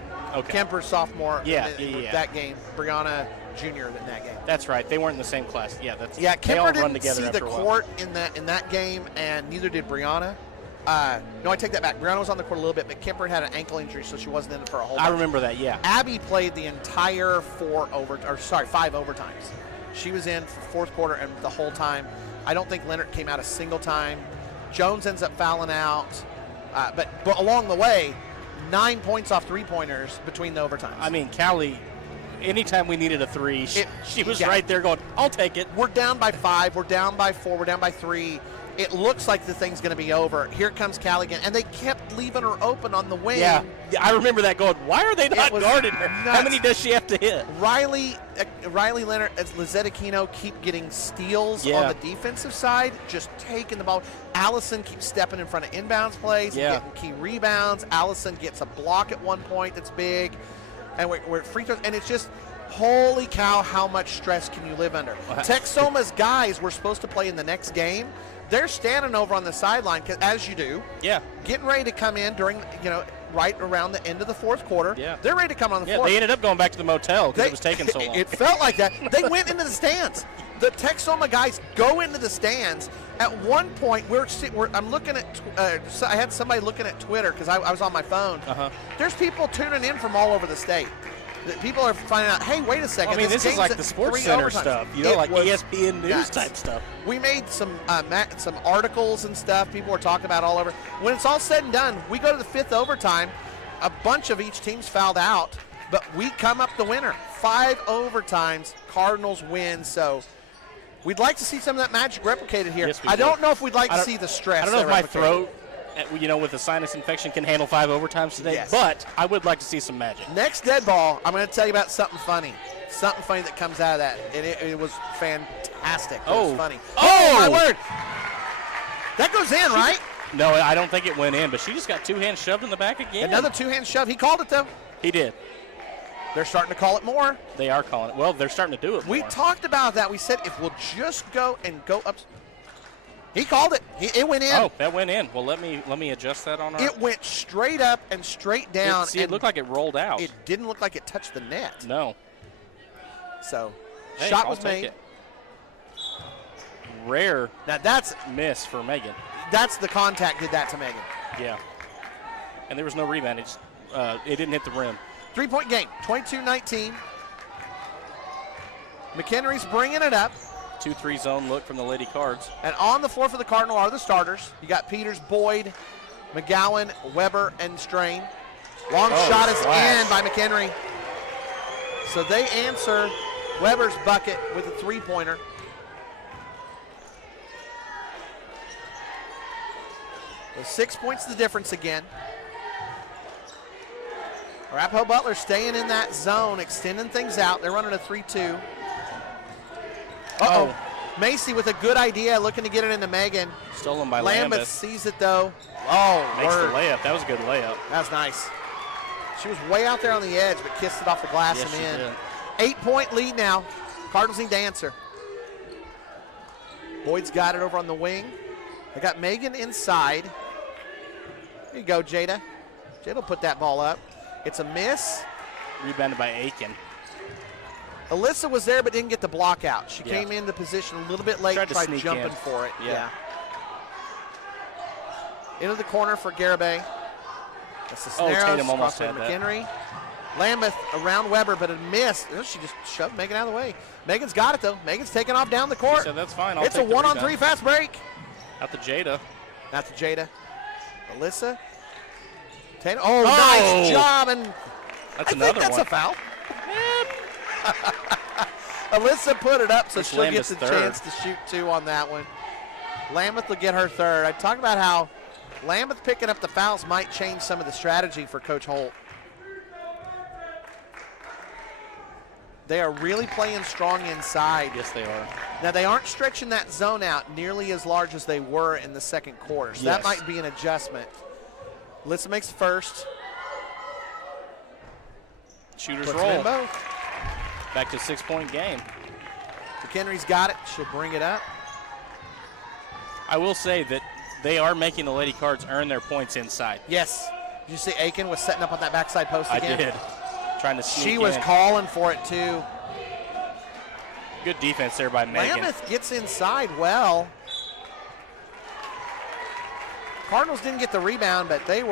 Kemper sophomore. Yeah. That game. Brianna junior in that game. That's right. They weren't in the same class. Yeah, Kemper didn't see the court in that game, and neither did Brianna. No, I take that back. Brianna was on the court a little bit, but Kemper had an ankle injury, so she wasn't in it for a whole bunch. I remember that, yeah. Abby played the entire 5 overtimes. She was in for fourth quarter and the whole time. I don't think Leonard came out a single time. Jones ends up fouling out. But along the way, 9 points off three-pointers between the overtimes. I mean, Callie anytime we needed a 3, she was right there going, I'll take it. We're down by 5. We're down by 4. We're down by 3. It looks like the thing's going to be over. Here comes Callie again. And they kept leaving her open on the wing. Yeah, I remember that going, why are they not guarding her? Nuts. How many does she have to hit? Riley Leonard and Lizette Aquino keep getting steals on the defensive side, just taking the ball. Allison keeps stepping in front of inbounds plays, getting key rebounds. Allison gets a block at one point that's big. And we're at free throws. And it's just, holy cow, how much stress can you live under? Texoma's guys were supposed to play in the next game. They're standing over on the sideline, as you do. Yeah. Getting ready to come in during, right around the end of the fourth quarter. Yeah. They're ready to come on the floor. They ended up going back to the motel because it was taking so long. It felt like that. They went into the stands. The Texoma guys go into the stands. At one point, I'm looking at, I had somebody looking at Twitter because I was on my phone. There's people tuning in from all over the state. People are finding out, hey, wait a second. This is like the Sports Center stuff, like ESPN News type stuff. We made some articles and stuff people were talking about all over. When it's all said and done, we go to the 5th overtime. A bunch of each team's fouled out, but we come up the winner. 5 overtimes, Cardinals win. So we'd like to see some of that magic replicated here. Yes, I don't know if we'd like to see the stress. I don't know if my throat, with the sinus infection, can handle 5 overtimes today, but I would like to see some magic. Next dead ball, I'm going to tell you about something funny. Something funny that comes out of that. It was fantastic. It was funny. Oh, my word. That goes in, right? No, I don't think it went in, but she just got 2 hands shoved in the back again. Another 2-hand shove. He called it, though. He did. They're starting to call it more. They are calling it. Well, they're starting to do it more. We talked about that. We said if we'll just go up. He called it. It went in. Oh, that went in. Well, let me adjust that on our. It went straight up and straight down. It looked like it rolled out. It didn't look like it touched the net. No. So, hey, shot I'll was made. Rare. Now that's miss for Megan. That's the contact did that to Megan. Yeah. And there was no rebound. It didn't hit the rim. 3-point game. 22-19. McHenry's bringing it up. 2-3 zone look from the Lady Cards. And on the floor for the Cardinal are the starters. You got Peters, Boyd, McGowan, Weber, and Strain. Long shot is in by McHenry. So they answer Weber's bucket with a 3-pointer. With 6 points the difference again. Arapaho-Butler staying in that zone, extending things out. They're running a 3-2. Uh-oh. Macy with a good idea, looking to get it into Megan. Stolen by Lambeth sees it, though. Oh, makes the layup. That was a good layup. That was nice. She was way out there on the edge, but kissed it off the glass and in. Did. 8-point lead now. Cardinals need to answer. Boyd's got it over on the wing. They got Megan inside. There you go, Jada. Jada will put that ball up. It's a miss. Rebounded by Aiken. Alyssa was there but didn't get the block out. She came into position a little bit late, tried jumping for it. Yeah. Into the corner for Garibay. That's the Tatum almost had McHenry. Lambeth around Weber, but a miss. She just shoved Megan out of the way. Megan's got it, though. Megan's taking off down the court. She said, that's fine. It's a 1-on-3 fast break. Out to Jada. Out to Jada. Alyssa. Tatum. Oh, nice job. And that's I think that's a foul. Alyssa put it up, so she'll get the chance to shoot 2 on that one. Lambeth will get her 3rd. I talked about how Lambeth picking up the fouls might change some of the strategy for Coach Holt. They are really playing strong inside. Yes, they are. Now, they aren't stretching that zone out nearly as large as they were in the second quarter, so that might be an adjustment. Alyssa makes the first. Shooters roll. Back to 6-point game. McHenry's got it. She'll bring it up. I will say that they are making the Lady Cards earn their points inside. Yes. Did you see Aiken was setting up on that backside post again? I did. Trying to sneak She was calling for it, too. Good defense there by Megan. Lambeth gets inside well. Cardinals didn't get the rebound, but they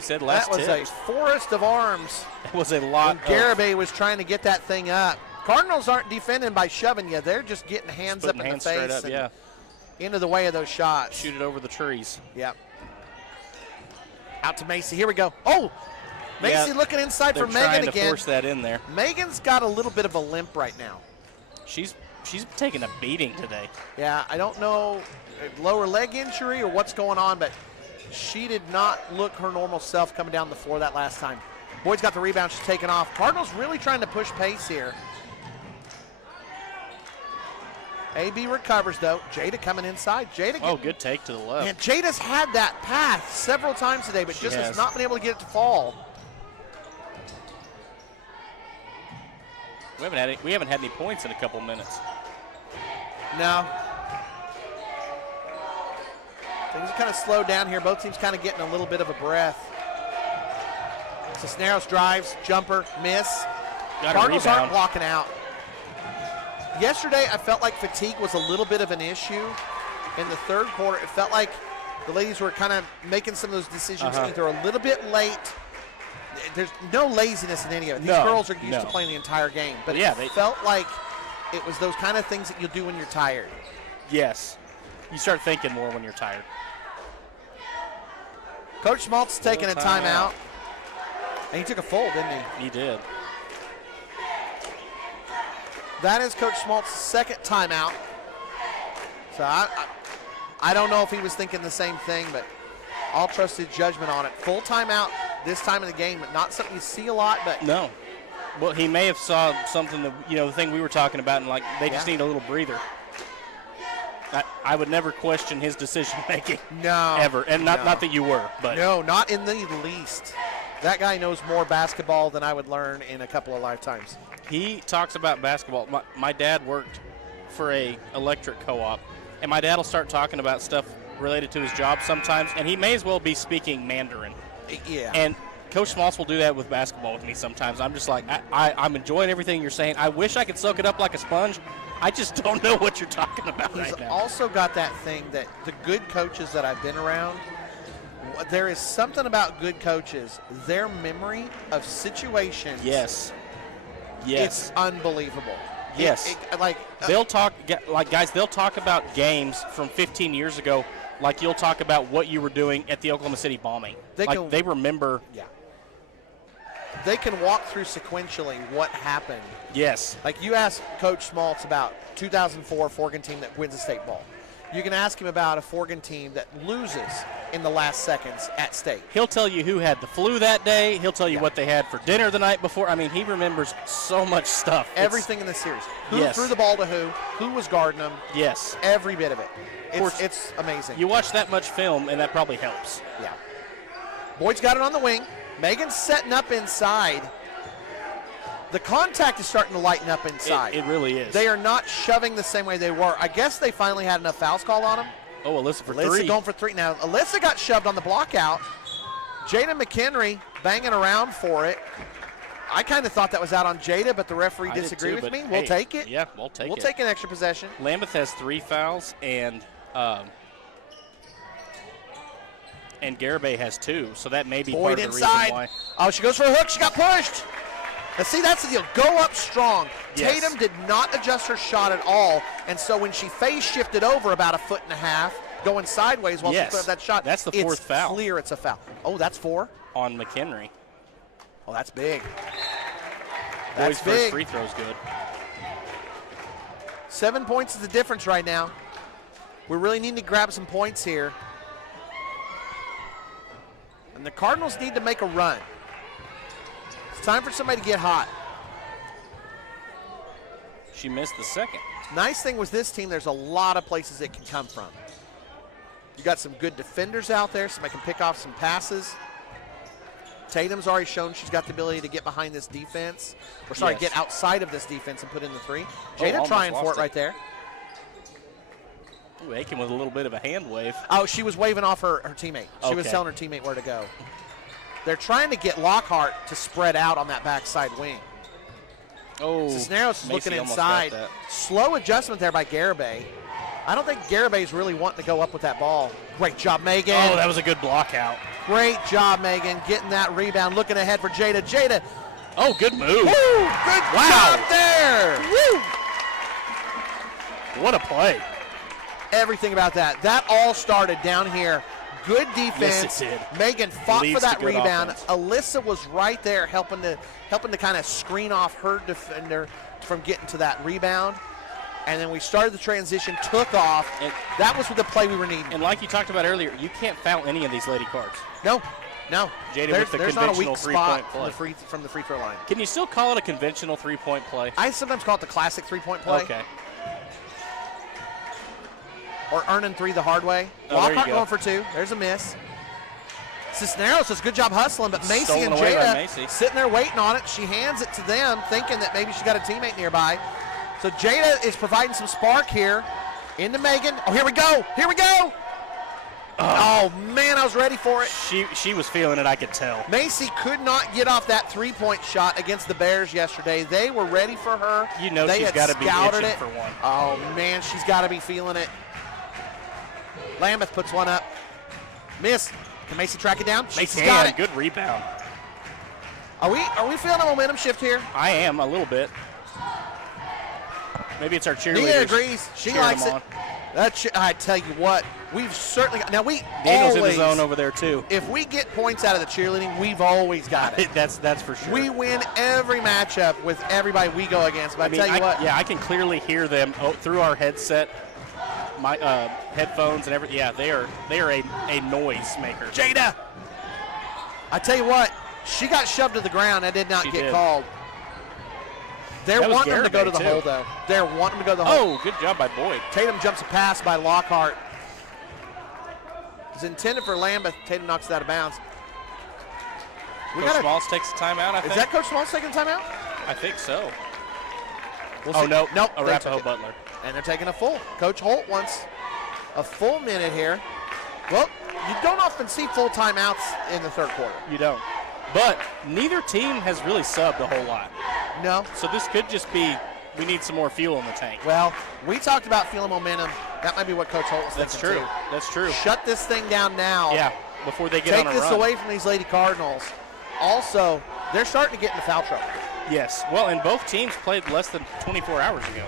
said last that was a forest of arms. It was a lot. Garibay was trying to get that thing up. Cardinals aren't defending by shoving you. They're just getting hands up in the face and into the way of those shots. Shoot it over the trees. Yep. Out to Macy. Here we go. Oh! Macy looking inside for Megan trying to again. force that in there. Megan's got a little bit of a limp right now. She's taking a beating today. Yeah, I don't know if lower leg injury or what's going on, but she did not look her normal self coming down the floor that last time. Boyd's got the rebound. She's taken off. Cardinals really trying to push pace here. AB recovers, though. Jada coming inside. Jada good take to the left. And Jada's had that path several times today, but just has not been able to get it to fall. We haven't had any points in a couple minutes. No. Things kind of slowed down here. Both teams kind of getting a little bit of a breath. Cisneros drives, jumper, miss. Cardinals aren't blocking out. Yesterday, I felt like fatigue was a little bit of an issue. In the third quarter, it felt like the ladies were kind of making some of those decisions either a little bit late. There's no laziness in any of it. These girls are used to playing the entire game. But it felt like it was those kind of things that you'll do when you're tired. Yes. You start thinking more when you're tired. Coach Schmaltz taking a timeout. And he took a full, didn't he? He did. That is Coach Schmaltz's second timeout. So I don't know if he was thinking the same thing, but I'll trust his judgment on it. Full timeout this time in the game, but not something you see a lot. But no. Well, he may have saw something that, the thing we were talking about, and they just need a little breather. I would never question his decision making. No. Ever. And not that you were, but. No, not in the least. That guy knows more basketball than I would learn in a couple of lifetimes. He talks about basketball. My dad worked for a electric co-op, and my dad will start talking about stuff related to his job sometimes, and he may as well be speaking Mandarin. Yeah. And Coach Schmaltz will do that with basketball with me sometimes. I'm just like, I'm enjoying everything you're saying. I wish I could soak it up like a sponge. I just don't know what you're talking about right now. He's also got that thing that the good coaches that I've been around, there is something about good coaches, their memory of situations. Yes. It's unbelievable. Yes. They'll talk, guys, they'll talk about games from 15 years ago like you'll talk about what you were doing at the Oklahoma City bombing. They remember. Yeah. They can walk through sequentially what happened. Yes. Like you ask Coach Schmaltz about 2004 Forgan team that wins the state ball. You can ask him about a Forgan team that loses in the last seconds at state. He'll tell you who had the flu that day. He'll tell you what they had for dinner the night before. I mean, he remembers so much stuff. Everything in the series. Who threw the ball to who was guarding them. Yes. Every bit of it. It's amazing. You watch that much film, and that probably helps. Yeah. Boyd's got it on the wing. Megan's setting up inside. The contact is starting to lighten up inside. It really is. They are not shoving the same way they were. I guess they finally had enough fouls called on them. Oh, Alyssa for three. Alyssa going for three. Now, Alyssa got shoved on the block out. Jada McHenry banging around for it. I kind of thought that was out on Jada, but the referee disagreed with me. We'll take it. Yeah, we'll take it. We'll take an extra possession. Lambeth has 3 fouls, and Garibay has 2, so that may be Boyd part of the inside. reason why. Oh, she goes for a hook. She got pushed. Now, see, that's the deal. Go up strong. Yes. Tatum did not adjust her shot at all, and so when she phase shifted over about 1.5 foot, going sideways while she put up that shot, that's the 4th foul. It's clear it's a foul. Oh, that's 4? On McHenry. Oh, that's big. Boyd's first free throw's good. 7 points is the difference right now. We really need to grab some points here. And the Cardinals need to make a run. It's time for somebody to get hot. She missed the second. Nice thing with this team, there's a lot of places it can come from. You got some good defenders out there. Somebody can pick off some passes. Tatum's already shown she's got the ability to get behind this defense. Or sorry, get outside of this defense and put in the 3. Jada trying for it right there. Ooh, Aiken with a little bit of a hand wave. Oh, she was waving off her teammate. She was telling her teammate where to go. They're trying to get Lockhart to spread out on that backside wing. Oh, Cisneros is looking inside. Slow adjustment there by Garibay. I don't think Garibay's really wanting to go up with that ball. Great job, Megan. Oh, that was a good block out. Great job, Megan, getting that rebound, looking ahead for Jada. Jada. Oh, good move. Woo, good job there. Woo. What a play. Everything about that. That all started down here. Good defense. Yes, it did. Megan fought Leads for that to good rebound. offense. Alyssa was right there helping to kind of screen off her defender from getting to that rebound. And then we started the transition, took off. And that was the play we were needing. And like you talked about earlier, you can't foul any of these Lady Cards. No. Jada there's with the there's not a conventional weak three-point spot play. from the free throw line. Can you still call it a conventional three-point play? I sometimes call it the classic three-point play. Okay. Or earning three the hard way. Oh, there you Lockhart go. going for two. There's a miss. Cisneros does a good job hustling, but Macy Stolen and away by Jada Macy. sitting there waiting on it. She hands it to them, thinking that maybe she got a teammate nearby. So Jada is providing some spark here. Into Megan. Oh, here we go. Here we go. Oh, man, I was ready for it. She was feeling it, I could tell. Macy could not get off that three-point shot against the Bears yesterday. They were ready for her. You know they she's had got to be scouted itching it. for one. Oh, man, she's got to be feeling it. Lambeth puts one up. Miss. Can Macy track it down? Macy's got it. Good rebound. Are we feeling a momentum shift here? I am a little bit. Maybe it's our cheerleaders. Nia agrees. She cheering likes them it. on. I tell you what, we've certainly got. Now we Daniel's in the always, zone over there too. if we get points out of the cheerleading, we've always got it. That's for sure. We win every matchup with everybody we go against. But I tell you what, I can clearly hear them through our headset, my headphones and everything. Yeah, they are a noise maker. Jada. I tell you what, she got shoved to the ground and did not She get did. called. They're That was wanting them to go to the Garibay, hole, too. though. They're wanting them to go to the hole. Oh, good job by Boyd. Tatum jumps a pass by Lockhart. It's intended for Lambeth. Tatum knocks it out of bounds. Coach Smalls takes a timeout, I think. Is that Coach Smalls taking a timeout? I think so. We'll Oh, see. no. Nope. they took Arapaho-Butler. it. And they're taking a full. Coach Holt wants a full minute here. Well, you don't often see full timeouts in the third quarter. You don't. But neither team has really subbed a whole lot. No. So this could just be, we need some more fuel in the tank. Well, we talked about feeling momentum. That might be what Coach Holt was That's thinking, true. too. That's true. Shut this thing down now. Yeah, before they get Take on a this run. away from these Lady Cardinals. Also, they're starting to get into foul trouble. Yes. Well, and both teams played less than 24 hours ago.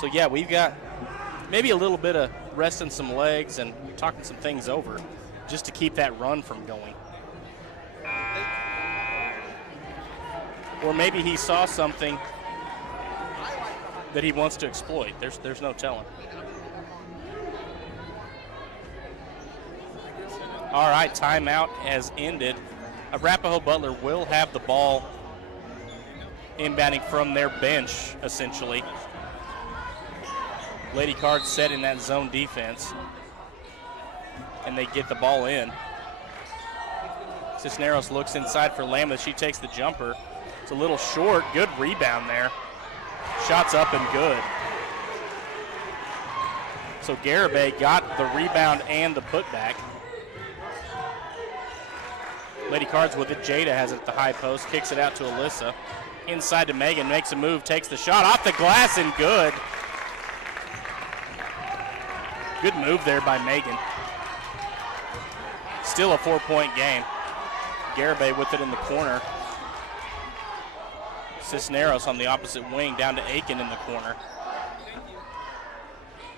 So, yeah, we've got maybe a little bit of resting some legs and talking some things over just to keep that run from going. Or maybe he saw something that he wants to exploit. There's no telling. All right, timeout has ended. Arapaho-Butler will have the ball inbounding from their bench, essentially. Lady Cards set in that zone defense, and they get the ball in. Cisneros looks inside for Lambeth. She takes the jumper. It's a little short. Good rebound there. Shots up and good. So Garibay got the rebound and the putback. Lady Cards with it. Jada has it at the high post. Kicks it out to Alyssa. Inside to Megan. Makes a move. Takes the shot. Off the glass and good. Good move there by Megan. Still a 4-point game. Garibay with it in the corner. Cisneros on the opposite wing, down to Aiken in the corner.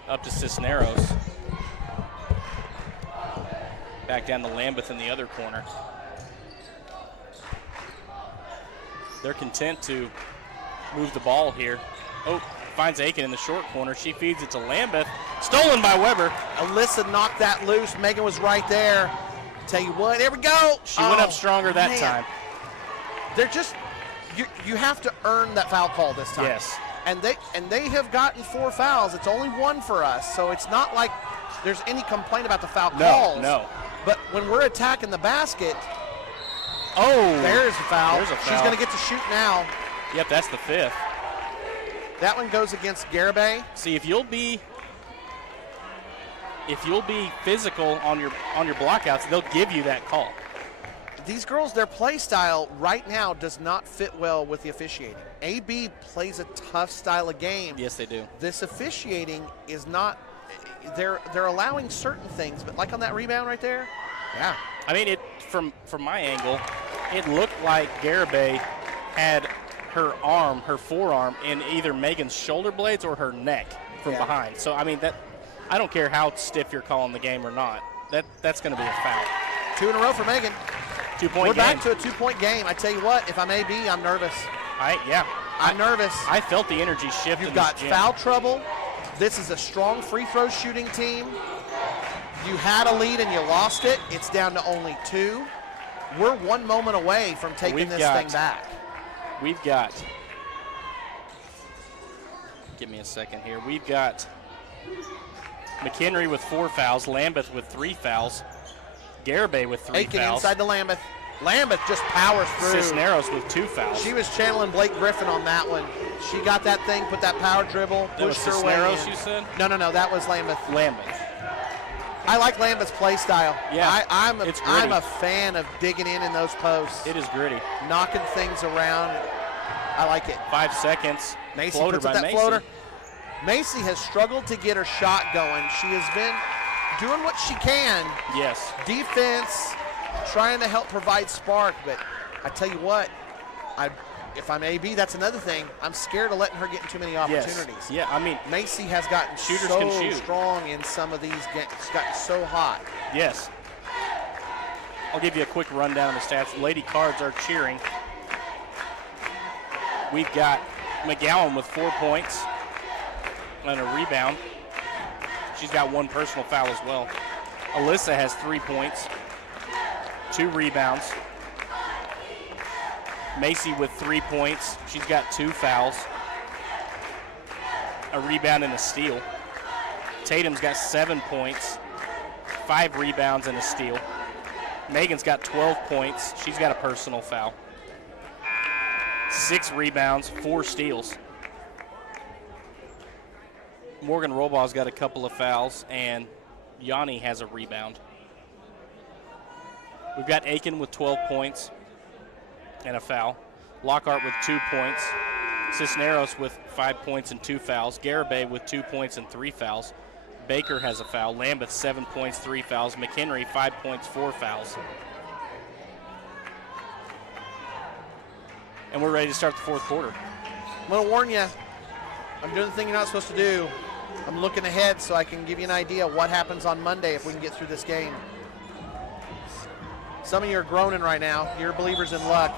Up to Cisneros. Back down to Lambeth in the other corner. They're content to move the ball here. Oh, finds Aiken in the short corner. She feeds it to Lambeth. Stolen by Weber. Alyssa knocked that loose. Megan was right there. Tell you what, there we go. She went up stronger that man. time. They're just, you have to earn that foul call this time. Yes. And they have gotten 4 fouls. It's only 1 for us, so it's not like there's any complaint about the foul calls. No. But when we're attacking the basket, Oh, there's a foul. There's a foul. She's going to get to shoot now. Yep, that's the 5th. That one goes against Garibay. See, if you'll be physical on your blockouts, they'll give you that call. These girls, their play style right now does not fit well with the officiating. AB plays a tough style of game. Yes, they do. This officiating is not. They're allowing certain things, but like on that rebound right there, yeah. I mean, it from my angle, it looked like Garibay had her arm, her forearm, in either Megan's shoulder blades or her neck from behind. So, I mean, that I don't care how stiff you're calling the game or not. That's going to be a foul. 2 in a row for Megan. 2-point game. We're back to a 2-point game. I tell you what, if I'm AB, I'm nervous. I'm nervous. I felt the energy shift. You've got foul trouble. This is a strong free throw shooting team. You had a lead and you lost it. It's down to only 2. We're 1 moment away from taking this thing back. We've got, give me a second here. We've got McHenry with 4 fouls, Lambeth with 3 fouls, Garibay with 3 Aiken fouls. inside to Lambeth. Lambeth just powers through. Cisneros with 2 fouls. She was channeling Blake Griffin on that one. She got that thing, put that power dribble, pushed her way in. That was Cisneros, you said? No, that was Lambeth. Lambeth. I like Lambeth's play style. Yeah, I'm a fan of digging in those posts. It is gritty. Knocking things around. I like it. 5 seconds. Macy floater puts up by that Macy. floater. Macy has struggled to get her shot going. She has been doing what she can. Yes. Defense, trying to help provide spark. But I tell you what, if I'm AB, that's another thing. I'm scared of letting her get in too many opportunities. Yes. Yeah, I mean, Macy has gotten shooters so can shoot. strong in some of these games. It's gotten so hot. Yes. I'll give you a quick rundown of the stats. Lady Cards are cheering. We've got McGowan with 4 points and a rebound. She's got 1 personal foul as well. Alyssa has 3 points, 2 rebounds. Macy with 3 points. She's got 2 fouls, a rebound and a steal. Tatum's got 7 points, 5 rebounds and a steal. Megan's got 12 points. She's got a personal foul. 6 rebounds, 4 steals. Morgan Robaugh's got a couple of fouls, and Yanni has a rebound. We've got Aiken with 12 points and a foul. Lockhart with 2 points. Cisneros with 5 points and 2 fouls. Garibay with 2 points and 3 fouls. Baker has a foul. Lambeth 7 points, 3 fouls. McHenry 5 points, 4 fouls. And we're ready to start the 4th quarter. I'm going to warn you, I'm doing the thing you're not supposed to do. I'm looking ahead so I can give you an idea of what happens on Monday if we can get through this game. Some of you are groaning right now. You're believers in luck.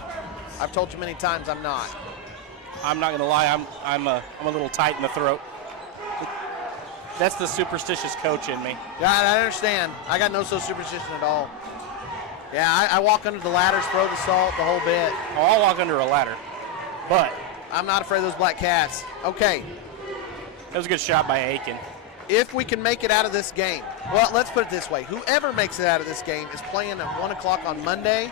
I've told you many times I'm not. I'm not going to lie. I'm a little tight in the throat. That's the superstitious coach in me. Yeah, I understand. I got no so superstition at all. Yeah, I walk under the ladders, throw the salt, the whole bit. Oh, I'll walk under a ladder. But I'm not afraid of those black cats. Okay. That was a good shot by Aiken. If we can make it out of this game, well, let's put it this way. Whoever makes it out of this game is playing at 1 o'clock on Monday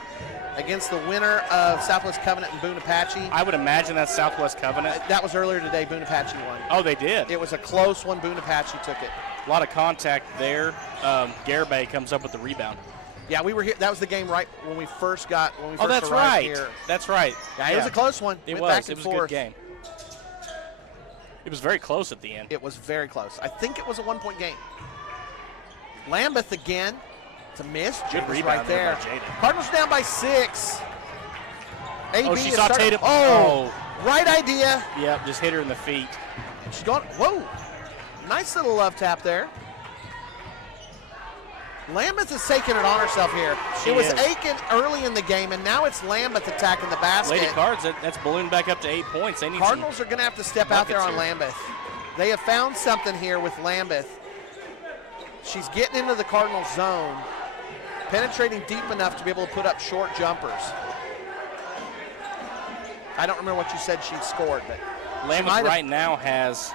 against the winner of Southwest Covenant and Boone Apache. I would imagine that's Southwest Covenant. That was earlier today. Boone Apache won. Oh, they did? It was a close one. Boone Apache took it. A lot of contact there. Garibay comes up with the rebound. Yeah, we were here. That was the game right when we first got Oh, that's arrived right. here. That's right. Yeah, it was a close one. It Went was. back and It was forth. a good game. It was very close at the end. It was very close. I think it was a 1-point game. Lambeth again. It's a miss. Good Jade was rebound right there. by Jaden. Cardinals down by 6. AB Oh, she is saw starting- Tatum. Oh, right idea. Yep, just hit her in the feet. She's gone. Whoa. Nice little love tap there. Lambeth is taking it on herself here. She it was is. Aiken early in the game, and now it's Lambeth attacking the basket. Lady Cards, that's ballooned back up to 8 points. They need Cardinals are going to have to step out there on buckets here. Lambeth. They have found something here with Lambeth. She's getting into the Cardinals zone, penetrating deep enough to be able to put up short jumpers. I don't remember what you said she scored, but Lambeth right now has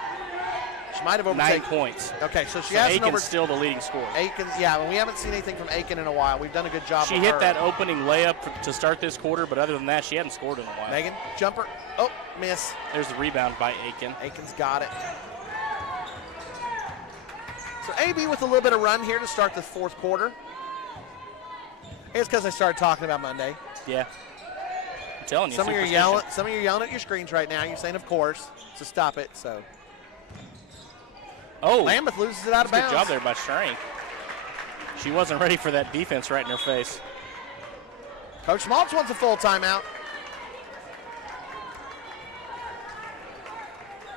she might have 9 overtaken. points. Okay, so she So has Aiken's still the leading scorer. Aiken, yeah, we haven't seen anything from Aiken in a while. We've done a good job She with hit her. that opening layup to start this quarter, but other than that, she hadn't scored in a while. Megan, jumper. Oh, miss. There's the rebound by Aiken. Aiken's got it. So AB with a little bit of run here to start the 4th quarter. It's because I started talking about Monday. Yeah. I'm telling you, Some of you are superstition. yelling. Some of you are yelling at your screens right now. You're saying, "Of course," so stop it. So Oh, Lambeth loses it out of good bounds. job there by Schrank. She wasn't ready for that defense right in her face. Coach Schmaltz wants a full timeout.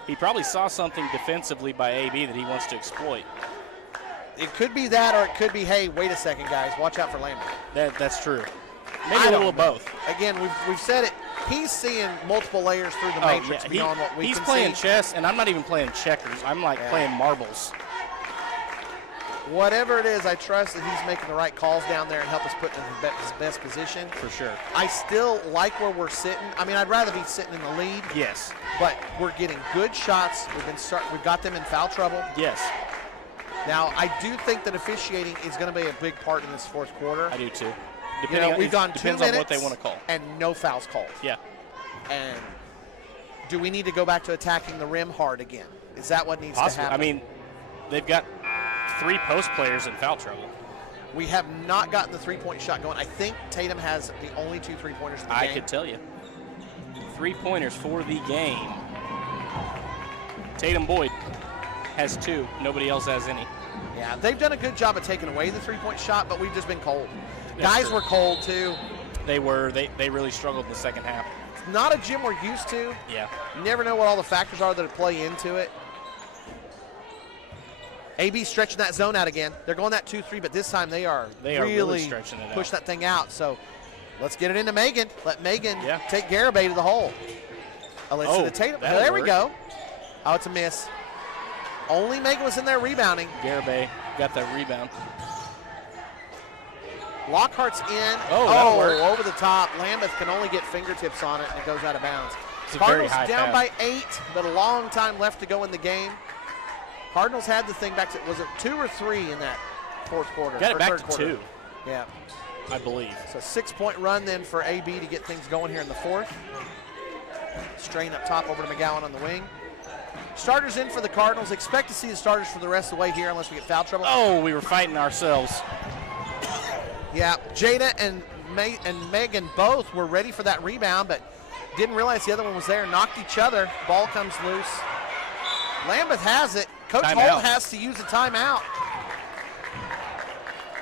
He probably saw something defensively by AB that he wants to exploit. It could be that, or it could be, hey, wait a second, guys, watch out for Lambert. That's true. Maybe a little of both. Again, we've said it. He's seeing multiple layers through the matrix beyond what we can see. He's playing chess, and I'm not even playing checkers. I'm like playing marbles. Whatever it is, I trust that he's making the right calls down there and help us put in his best position. For sure. I still like where we're sitting. I mean, I'd rather be sitting in the lead. Yes. But we're getting good shots. We've got them in foul trouble. Yes. Now, I do think that officiating is going to be a big part in this fourth quarter. I do too. We've gone 2 minutes on what they want to call. And no fouls called. Yeah. And do we need to go back to attacking the rim hard again? Is that what needs to happen? I mean, they've got 3 post players in foul trouble. We have not gotten the three-point shot going. I think Tatum has the only 2 3-pointers in the game. I could tell you. 3-pointers for the game. Tatum Boyd has 2. Nobody else has any. Yeah, they've done a good job of taking away the three-point shot, but we've just been cold. That's Guys true. were cold, too. They were. They really struggled in the second half. It's not a gym we're used to. Yeah. You never know what all the factors are that play into it. AB stretching that zone out again. They're going that 2-3, but this time they are really stretching it out. push that thing out. So let's get it into Megan. Let Megan Yeah. take Garibay to the hole. Alyssa to Tatum. There we go. Oh, it's a miss. Only Megan was in there rebounding. Garibay got that rebound. Lockhart's in. that'll work. Over the top. Lambeth can only get fingertips on it, and it goes out of bounds. It's a Cardinals very high down pass. by 8, but a long time left to go in the game. Cardinals had the thing back to, was it 2 or 3 in that fourth quarter? Got it back third to quarter. 2, Yeah. I believe. So 6-point run then for AB to get things going here in the fourth. Strain up top over to McGowan on the wing. Starters in for the Cardinals. Expect to see the starters for the rest of the way here unless we get foul trouble. Oh, we were fighting ourselves. Yeah, Jada and Megan both were ready for that rebound, but didn't realize the other one was there. Knocked each other. Ball comes loose. Lambeth has it. Coach Holt has to use a timeout.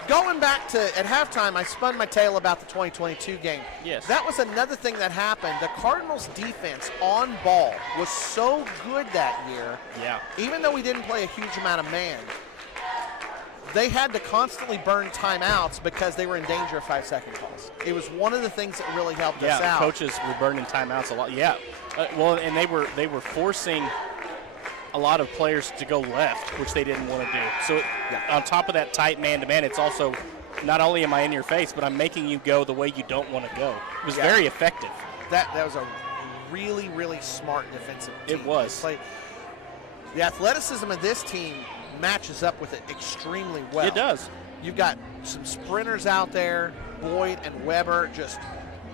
Going back to at halftime, I spun my tale about the 2022 game. Yes. That was another thing that happened. The Cardinals' defense on ball was so good that year. Yeah. Even though we didn't play a huge amount of man, they had to constantly burn timeouts because they were in danger of 5-second calls. It was one of the things that really helped us out. Yeah, coaches were burning timeouts a lot. Yeah. Well, and they were forcing a lot of players to go left, which they didn't want to do. So on top of that tight man-to-man, it's also not only am I in your face, but I'm making you go the way you don't want to go. It was very effective. That was a really, really smart defensive team. It was. The athleticism of this team matches up with it extremely well. It does. You've got some sprinters out there. Boyd and Weber, just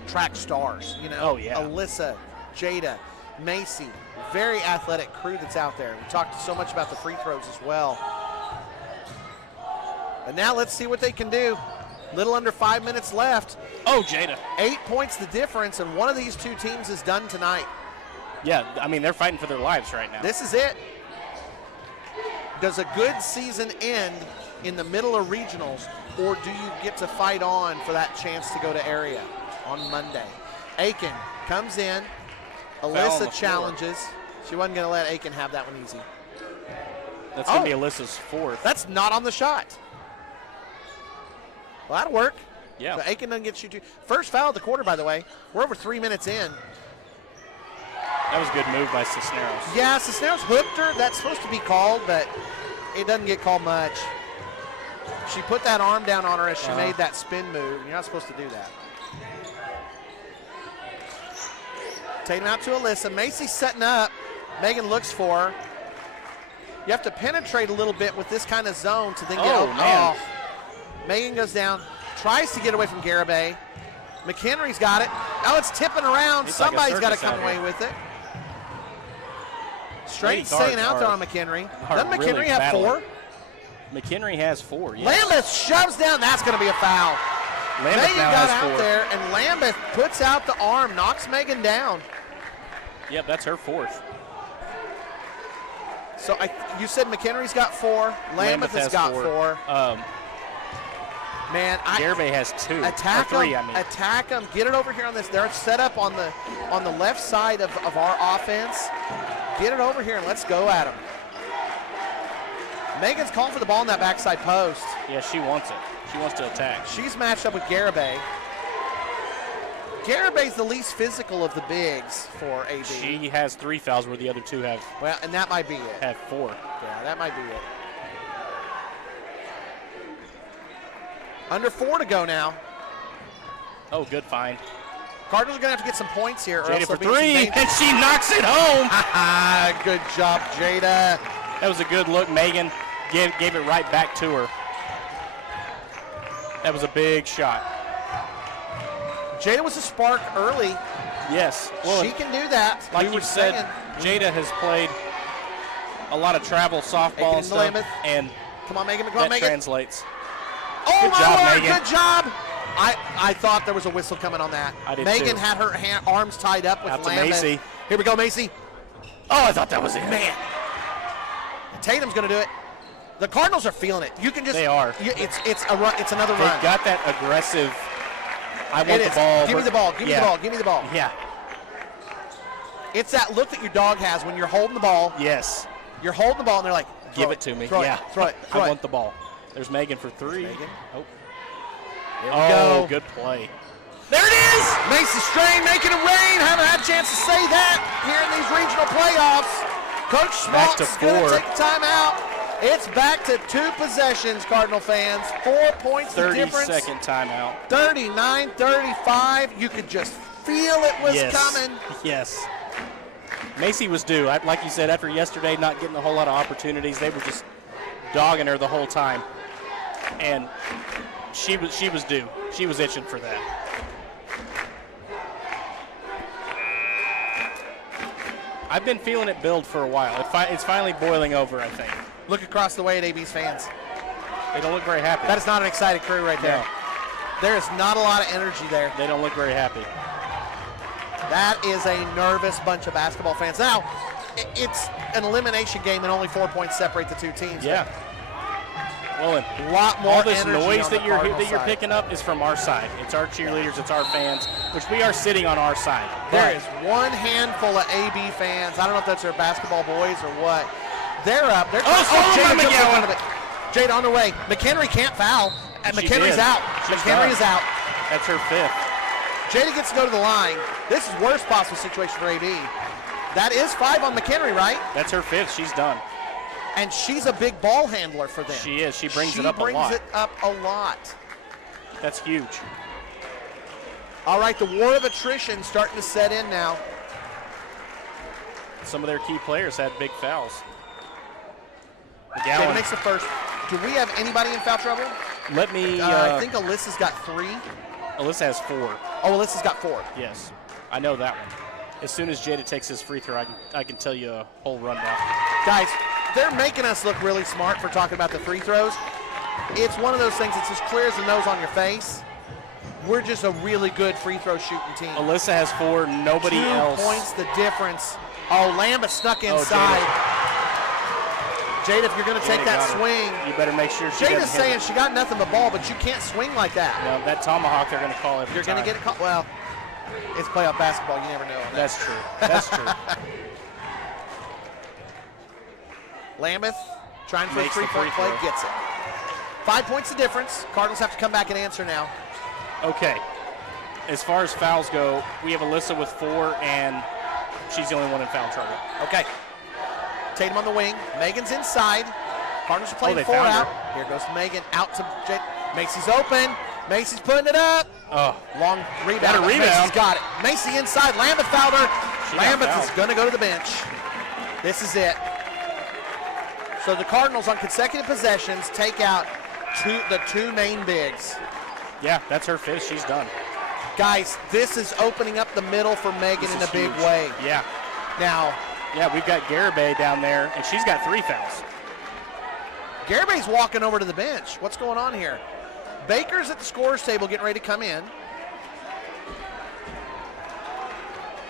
track stars. You know, oh, yeah. Alyssa, Jada, Macy, very athletic crew that's out there. We talked so much about the free throws as well. And now let's see what they can do. Little under 5 minutes left. Oh, Jada. 8 points the difference, and one of these two teams is done tonight. Yeah, I mean, they're fighting for their lives right now. This is it. Does a good season end in the middle of regionals, or do you get to fight on for that chance to go to area on Monday? Aiken comes in. Alyssa challenges. She wasn't going to let Aiken have that one easy. That's going to be Alyssa's fourth. That's not on the shot. Well, that'll work. Yeah. So Aiken doesn't get shoot two. First foul of the quarter, by the way. We're over 3 minutes in. That was a good move by Cisneros. Yeah, Cisneros hooked her. That's supposed to be called, but it doesn't get called much. She put that arm down on her as she made that spin move. You're not supposed to do that. Taking out to Alyssa. Macy's setting up. Megan looks for her. You have to penetrate a little bit with this kind of zone to then get Oh, man. Megan goes down, tries to get away from Garibay. McHenry's got it. Oh, it's tipping around. He's like a Somebody's got to circus come out away here. with it. Straight Lady guards staying out there are- on McHenry. are Doesn't McHenry really have battling. 4? McHenry has 4, yes. Lambeth shoves down. That's going to be a foul. Lambeth Megan now got has out 4. there, and Lambeth puts out the arm, knocks Megan down. Yep, that's her 4th. So you said McHenry's got 4. Lambeth has got 4. Man, Garibay has 2. Attack or 3, them. I mean. Attack them. Get it over here on this. They're set up on the left side of our offense. Get it over here and let's go at him. Megan's calling for the ball in that backside post. Yeah, she wants it. She wants to attack. She's matched up with Garibay. Garibay's the least physical of the bigs for AD. She has 3 fouls where the other 2 have. Well, and that might be it. Have 4. Yeah, that might be it. Under 4 to go now. Oh, good find. Cardinals are going to have to get some points here. Jada for 3, and she knocks it home. Good job, Jada. That was a good look. Megan gave it right back to her. That was a big shot. Jada was a spark early. Yes. Well, she can do that. Like you said, Jada has played a lot of travel softball and stuff, and come on, Megan. Come on, Megan. That translates. Oh, good my job, Lord, Megan. good job. I thought there was a whistle coming on that. I did Megan too. had her arms tied up with Out to Lambeth. Macy. Here we go, Macy. Oh, I thought that was it. Man. Tatum's going to do it. The Cardinals are feeling it. You can just. They are. It's a run. It's another They've run. got that aggressive. I want the ball. Give me the ball. Give me the ball. Give me the ball. Yeah. It's that look that your dog has when you're holding the ball. Yes. You're holding the ball and they're like, give it to me. Throw yeah. it. Throw it. I want the ball. There's Megan for 3. Megan. Oh. There we go. Good play. There it is! Macy Strain making it rain. Haven't had a chance to say that here in these regional playoffs. Coach Schmaltz is going to take a timeout. It's back to 2 possessions, Cardinal fans. 4 points the difference. 30-second timeout. 39-35. You could just feel it was coming. Yes. Macy was due. Like you said, after yesterday not getting a whole lot of opportunities, they were just dogging her the whole time. And she was due. She was itching for that. I've been feeling it build for a while. It's finally boiling over, I think. Look across the way at AB's fans. They don't look very happy. That is not an excited crew right there. No. There is not a lot of energy there. They don't look very happy. That is a nervous bunch of basketball fans. Now, it's an elimination game and only 4 points separate the 2 teams. Yeah. Well, a lot more all this energy noise on that the you're Cardinal side. picking up is from our side. It's our cheerleaders, it's our fans, which we are sitting on our side. There is one handful of AB fans. I don't know if that's their basketball boys or what. They're up. They're Jada McGowan. Jada on the way. McHenry can't foul. And McHenry's out. McHenry is out. That's her 5th. Jada gets to go to the line. This is worst possible situation for AB. That is 5 on McHenry, right? That's her 5th. She's done. And she's a big ball handler for them. She is. She brings it up a lot. She brings it up a lot. That's huge. All right, the war of attrition starting to set in now. Some of their key players had big fouls. Jada makes the first. Do we have anybody in foul trouble? Let me. I think Alyssa's got 3. Alyssa has 4. Oh, Alyssa's got 4. Yes, I know that one. As soon as Jada takes his free throw, I can tell you a whole rundown. Guys, they're making us look really smart for talking about the free throws. It's one of those things that's as clear as the nose on your face. We're just a really good free throw shooting team. Alyssa has 4. Nobody 2 else. points the difference. Oh, Lambeth snuck inside. Jada, if you're going to take that swing, you better make sure she Jada's saying she got nothing but ball, but you can't swing like that. No, that tomahawk they're going to call every You're going to get it called. Well, it's playoff basketball. You never know. That's true. That's true. Lambeth trying for a 3-point play, gets it. 5 points the difference. Cardinals have to come back and answer now. Okay. As far as fouls go, we have Alyssa with 4, and she's the only one in foul trouble. Okay. Tatum on the wing. Megan's inside. Cardinals are playing 4 out. Here goes Megan out to Jade. Macy's open. Macy's putting it up. Oh, long rebound. Macy's got it. Macy inside. Lambeth fouled her. Lambeth is going to go to the bench. This is it. So the Cardinals on consecutive possessions take out the 2 main bigs. Yeah, that's her 5th. She's done. Guys, this is opening up the middle for Megan in a big way. Yeah. Now. Yeah, we've got Garibay down there, and she's got 3 fouls. Garibay's walking over to the bench. What's going on here? Baker's at the scorer's table getting ready to come in.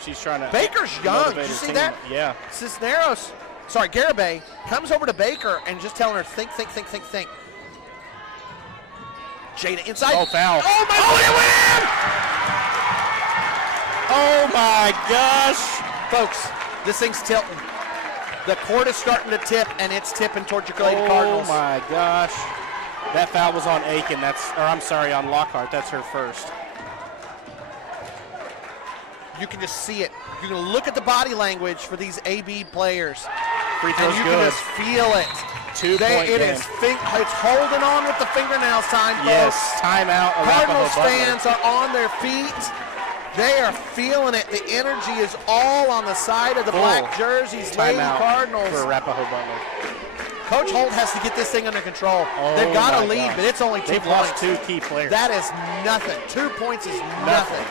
She's trying to. Baker's young. Did you see that? Yeah. Cisneros, Garibay comes over to Baker and just telling her, think. Jada inside. Oh, foul. Oh, my God. It went in! Oh, my gosh. Folks, this thing's tilting. The court is starting to tip, and it's tipping towards your Lady Cardinals. Oh, my gosh. That foul was on Aiken. On Lockhart. That's her first. You can just see it. You can look at the body language for these AB players. Free throw's and you good. can just feel it. 2-point game. It's holding on with the fingernails time, folks. Yes, timeout. Cardinals Arapaho-Butler. fans are on their feet. They are feeling it. The energy is all on the side of the black jerseys. Lady Timeout Cardinals. for Arapaho-Butler. Coach Holt has to get this thing under control. Oh, They've got a my lead, gosh. but it's only 2 They've points. lost 2 key players. That is nothing. 2 points is nothing.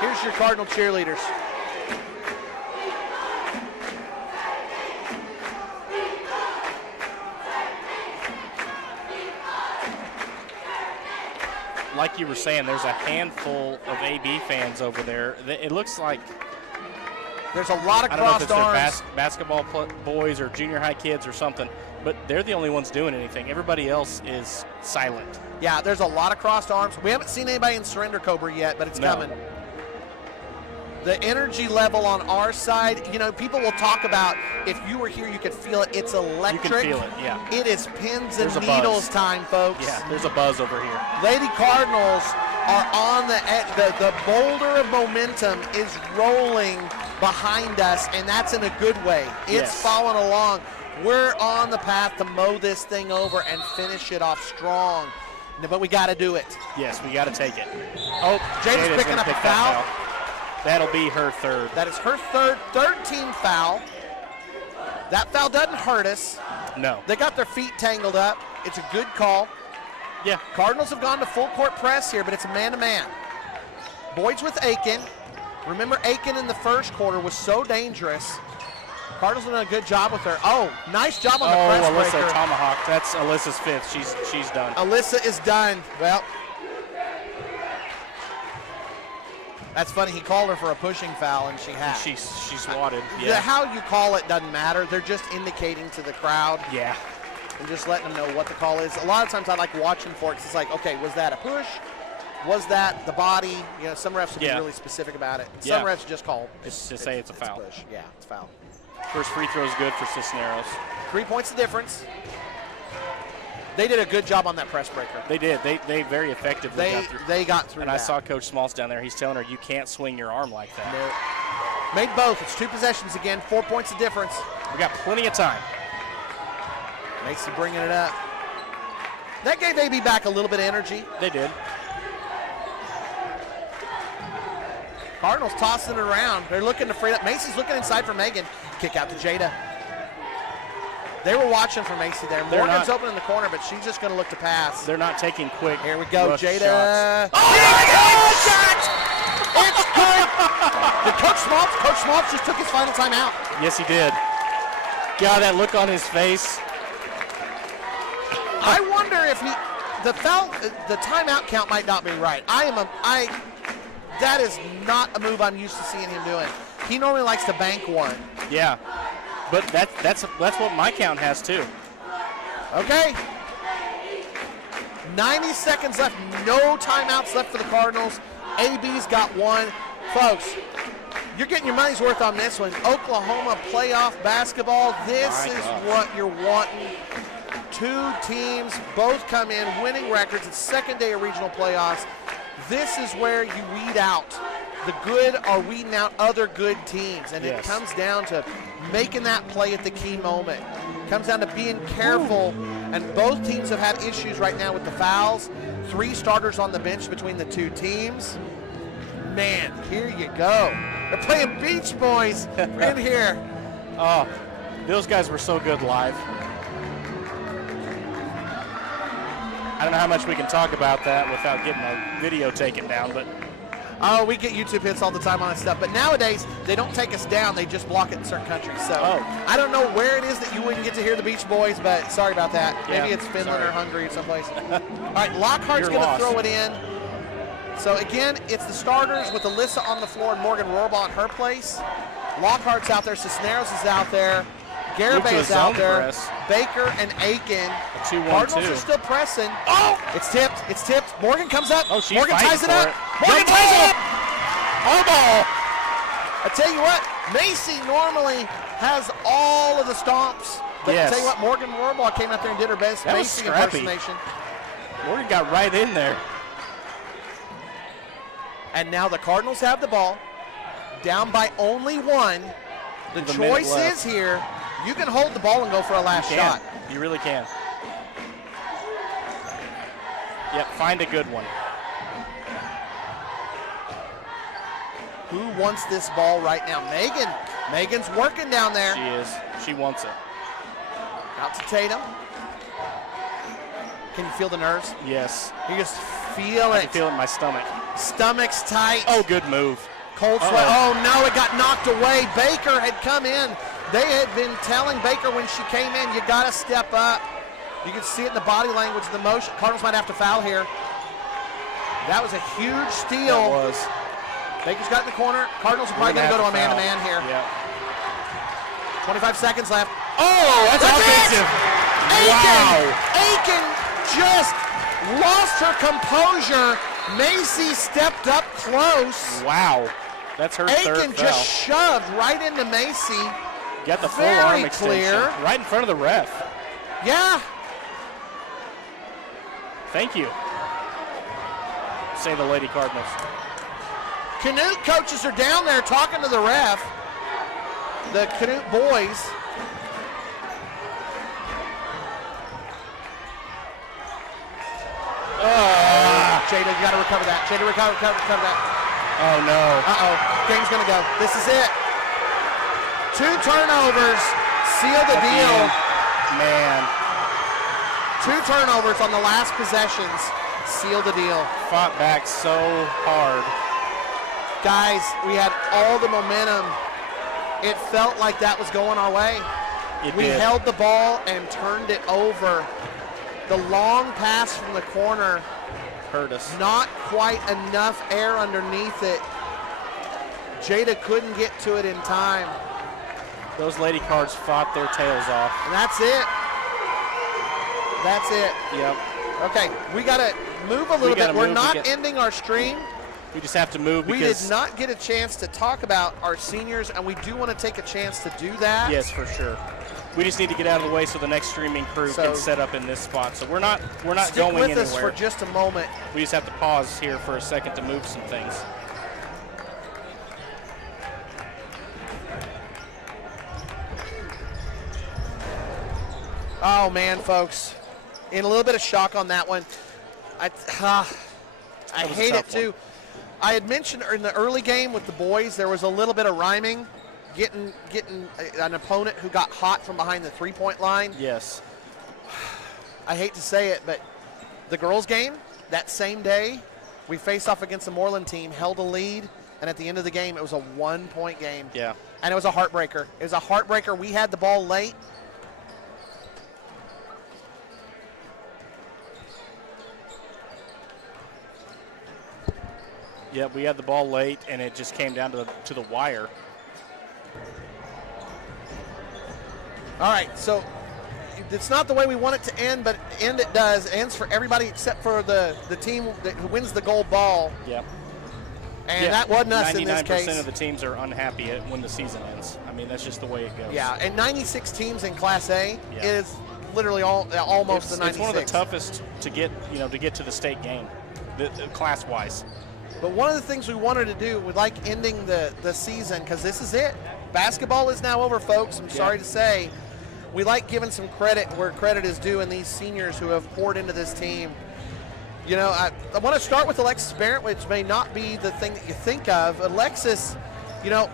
Here's your Cardinal cheerleaders. Like you were saying, there's a handful of AB fans over there. It looks like there's a lot of I don't know if crossed it's arms. their basketball boys or junior high kids or something, but they're the only ones doing anything. Everybody else is silent. Yeah, there's a lot of crossed arms. We haven't seen anybody in surrender cobra yet, but it's coming. The energy level on our side, people will talk about if you were here, you could feel it. It's electric. You can feel it, yeah. It is pins and There's a needles buzz. time, folks. Yeah, there's a buzz over here. Lady Cardinals are on the boulder of momentum is rolling behind us, and that's in a good way. It's Yes. following along. We're on the path to mow this thing over and finish it off strong. But we got to do it. Yes, we got to take it. Oh, Jada's picking gonna up a pick that foul. That'll be her third. That is her third team foul. That foul doesn't hurt us. No. They got their feet tangled up. It's a good call. Yeah. Cardinals have gone to full court press here, but it's a man-to-man. Boyd's with Aiken. Remember, Aiken in the first quarter was so dangerous. Cardinals have done a good job with her. Oh, nice job on the press Alyssa breaker. Tomahawk. That's Alyssa's fifth. She's done. Alyssa is done. Well, that's funny. He called her for a pushing foul, and she had. She swatted. Yeah. How you call it doesn't matter. They're just indicating to the crowd. Yeah. And just letting them know what the call is. A lot of times I like watching for it because it's like, okay, was that a push? Was that the body? Some refs will be really specific about it. Some refs just call. It's to say it's a foul. Push. Yeah, it's a foul. First free throw is good for Cisneros. 3 points the difference. They did a good job on that press breaker. They did. They very effectively got through. They got through. And that. I saw Coach Smalls down there. He's telling her, you can't swing your arm like that. No. Made both. It's 2 possessions again. 4 points the difference. We got plenty of time. Macy bringing it up. That gave AB back a little bit of energy. They did. Cardinals tossing it around. They're looking to free up. Macy's looking inside for Megan. Kick out to Jada. They were watching for Macy there. Morgan's open in the corner, but she's just going to look to pass. They're not taking quick. Here we go, Jada. Shots. Oh, my God! Shot! It's good. Did Coach Smalls just took his final timeout. Yes, he did. God, that look on his face. I wonder if the timeout count might not be right. That is not a move I'm used to seeing him doing. He normally likes to bank one. Yeah, but that's what my count has too. Okay. 90 seconds left. No timeouts left for the Cardinals. AB's got one. Folks, you're getting your money's worth on this one. Oklahoma playoff basketball. This is what you're wanting. 2 teams both come in winning records. It's second day of regional playoffs. This is where you weed out. The good are weeding out other good teams. And it comes down to making that play at the key moment. It comes down to being careful. And both teams have had issues right now with the fouls. 3 starters on the bench between the 2 teams. Man, here you go. They're playing Beach Boys in here. Oh, those guys were so good live. I don't know how much we can talk about that without getting a video taken down, but oh, we get YouTube hits all the time on that stuff. But nowadays, they don't take us down. They just block it in certain countries. So I don't know where it is that you wouldn't get to hear the Beach Boys, but sorry about that. Maybe it's Finland or Hungary or someplace. All right, Lockhart's going to throw it in. So, again, it's the starters with Alyssa on the floor and Morgan Rohrbaugh in her place. Lockhart's out there. Cisneros is out there. Garibay is out there. Press. Baker and Aiken. 2-1-2. Cardinals are still pressing. Oh! It's tipped. It's tipped. Morgan comes up. Oh, she's Morgan ties it fighting up. for it. Morgan ties it up. Oh, ball. I tell you what, Macy normally has all of the stomps. But Yes. tell you what, Morgan Warbaugh came out there and did her best That was Macy scrappy. impersonation. Morgan got right in there. And now the Cardinals have the ball, down by only one. The With a minute choice left. is here, you can hold the ball and go for a last shot. You really can. Yep, find a good one. Who wants this ball right now? Megan. Megan's working down there. She is. She wants it. Out to Tatum. Can you feel the nerves? Yes. You just feel I it. can feel it in my stomach. Stomach's tight. Oh, good move. Cold sweat. Oh, no, it got knocked away. Baker had come in. They had been telling Baker when she came in, you got to step up. You can see it in the body language, the motion. Cardinals might have to foul here. That was a huge steal. That was. Baker's got it in the corner. Cardinals are probably We're going to gonna go to a have man-to-man here. Yeah. 25 seconds left. Oh, that's offensive. Wow. Aiken just lost her composure. Macy stepped up close. Wow. That's her third Aiken foul. just shoved right into Macy. Got the full very arm extension. clear. Right in front of the ref. Yeah. Thank you. Say the Lady Cardinals. Canute coaches are down there talking to the ref. The Canute boys. Jada, you got to recover that. Jada, recover that. Oh, no. Uh-oh. Game's going to go. This is it. 2 turnovers seal the deal. Man. 2 turnovers on the last possessions seal the deal. Fought back so hard. Guys, we had all the momentum. It felt like that was going our way. We did. held the ball and turned it over. The long pass from the corner, Hurt us. not quite enough air underneath it. Jada couldn't get to it in time. Those Lady Cards fought their tails off. And that's it. That's it. Yep. Okay, we got to move a little bit. gotta We're move. not ending our stream. We just have to move We because. did not get a chance to talk about our seniors, and we do want to take a chance to do that. Yes, for sure. We just need to get out of the way so the next streaming crew So- can set up in this spot. So we're not Stick going with anywhere. us for just a moment. We just have to pause here for a second to move some things. Oh, man, folks. In a little bit of shock on that one. I was a hate it, tough one. too. I had mentioned in the early game with the boys, there was a little bit of rhyming, getting an opponent who got hot from behind the three-point line. Yes. I hate to say it, but the girls' game, that same day, we faced off against the Moreland team, held a lead, and at the end of the game, it was a 1-point game. Yeah. And it was a heartbreaker. It was a heartbreaker. We had the ball late. Yeah, we had the ball late, and it just came down to the wire. All right, so it's not the way we want it to end, but end it does. It ends for everybody except for the team who wins the gold ball. Yep. And Yeah, that wasn't us in this 99% case. of the teams are unhappy when the season ends. I mean, that's just the way it goes. Yeah, and 96 teams in Class A Yeah. is literally almost the 96. It's one of the toughest to get to the state game, class-wise. But one of the things we wanted to do, we like ending the season, because this is it. Basketball is now over, folks. I'm sorry to say. We like giving some credit where credit is due, and these seniors who have poured into this team. You know, I want to start with Alexis Barrett, which may not be the thing that you think of. Alexis, you know,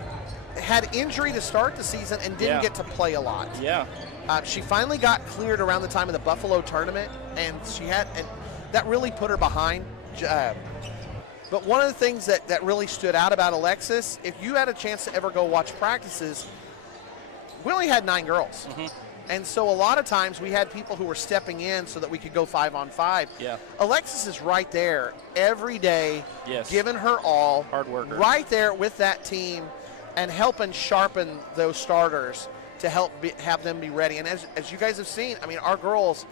had injury to start the season and didn't get to play a lot. Yeah. She finally got cleared around the time of the Buffalo tournament, and that really put her behind. But one of the things that really stood out about Alexis, if you had a chance to ever go watch practices, we only had 9 girls. Mm-hmm. And so a lot of times we had people who were stepping in so that we could go 5-on-5. Yeah. Alexis is right there every day, Yes. giving her all. Hard worker. Right there with that team and helping sharpen those starters to help have them be ready. And as you guys have seen, I mean, our girls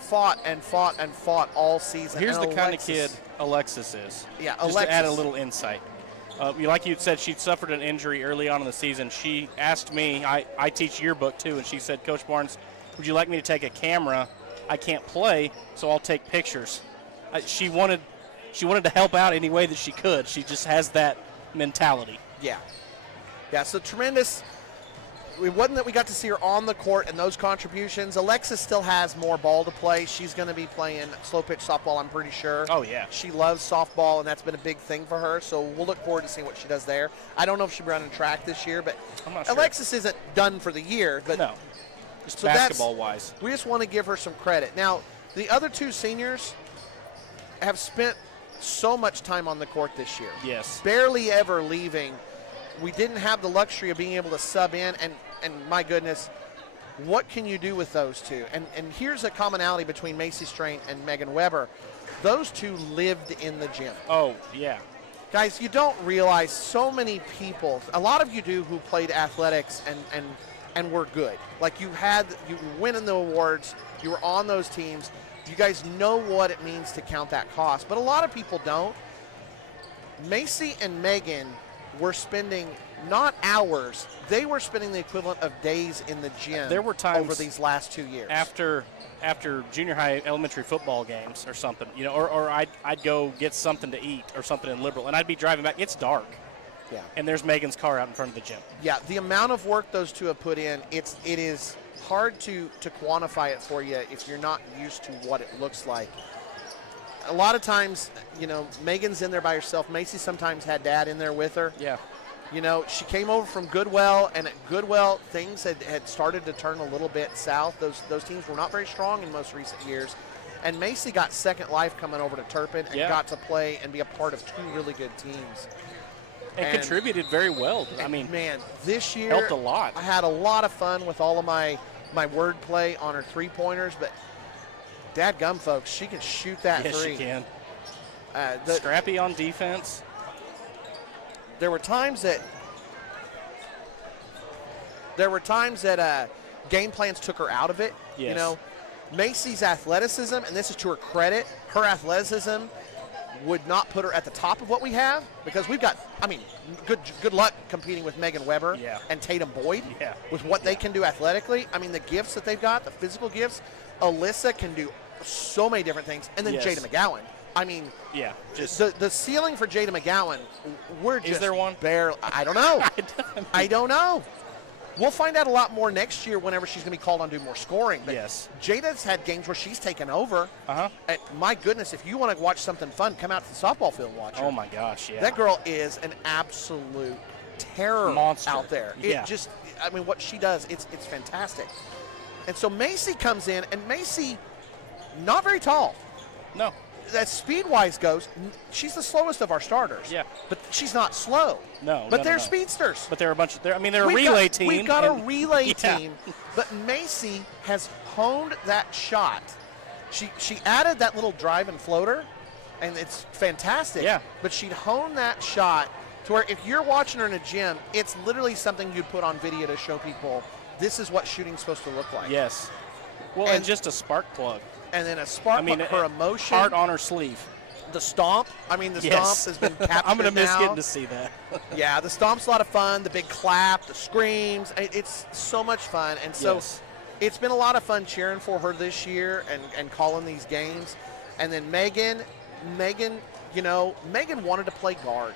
fought and fought and fought all season. Here's and the kind of kid Alexis is. Yeah, Just to add a little insight. Like you said, she'd suffered an injury early on in the season. She asked me, I teach yearbook too, and she said, Coach Barnes, would you like me to take a camera? I can't play, so I'll take pictures. She wanted to help out any way that she could. She just has that mentality. Yeah. Yeah, so tremendous. It wasn't that we got to see her on the court and those contributions. Alexis still has more ball to play. She's going to be playing slow pitch softball, I'm pretty sure. Oh, yeah. She loves softball, and that's been a big thing for her, so we'll look forward to seeing what she does there. I don't know if she'll be running track this year, but I'm not sure. Alexis isn't done for the year. But no, just so basketball-wise. We just want to give her some credit. Now, the other two seniors have spent so much time on the court this year. Yes. Barely ever leaving. We didn't have the luxury of being able to sub in, and my goodness, what can you do with those two? And here's a commonality between Macy Strain and Megan Weber. Those two lived in the gym. Oh, yeah. Guys, you don't realize so many people, a lot of you do, who played athletics and were good. Like you winning the awards, you were on those teams. You guys know what it means to count that cost, but a lot of people don't. Macy and Megan were spending not hours, they were spending the equivalent of days in the gym. There were times over these last 2 years. After junior high, elementary football games or something, or I'd go get something to eat or something in Liberal, and I'd be driving back. It's dark. Yeah. And there's Megan's car out in front of the gym. Yeah, the amount of work those two have put in, it is hard to quantify it for you if you're not used to what it looks like. A lot of times, Megan's in there by herself. Macy sometimes had Dad in there with her. Yeah. She came over from Goodwell, and at Goodwell, things had started to turn a little bit south. Those teams were not very strong in most recent years. And Macy got second life coming over to Turpin and got to play and be a part of two really good teams. And contributed very well. Man, this year helped a lot. I had a lot of fun with all of my wordplay on her three-pointers, but dadgum, folks, she can shoot that three. Yes, she can. Scrappy on defense. There were times that game plans took her out of it. Yes. Macy's athleticism, and this is to her credit, her athleticism would not put her at the top of what we have, because we've got, good luck competing with Megan Weber and Tatum Boyd with what they can do athletically. The gifts that they've got, the physical gifts. Alyssa can do so many different things. And then Jada McGowan. The ceiling for Jada McGowan, we're just is there one? Barely. I don't know. I don't know. We'll find out a lot more next year whenever she's going to be called on to do more scoring. But Jada's had games where she's taken over. And my goodness, if you want to watch something fun, come out to the softball field and watch her. Oh, my gosh, yeah. That girl is an absolute terror monster out there. What she does, it's fantastic. And so Macy comes in, and Macy, not very tall. No. As speed-wise goes, she's the slowest of our starters. Yeah. But she's not slow. No. But they're speedsters. But they're a bunch of, they're a relay team. We've got a relay team. But Macy has honed that shot. She added that little drive and floater, and it's fantastic. Yeah. But she'd honed that shot to where if you're watching her in a gym, it's literally something you'd put on video to show people this is what shooting's supposed to look like. Yes. Well, and just a spark plug. And then a spark plug, her emotion. Heart on her sleeve. The stomp. The stomp has been captured. I'm going to miss now. getting to see that. Yeah, the stomp's a lot of fun. The big clap, the screams. It's so much fun. And so it's been a lot of fun cheering for her this year and calling these games. And then Megan wanted to play guard.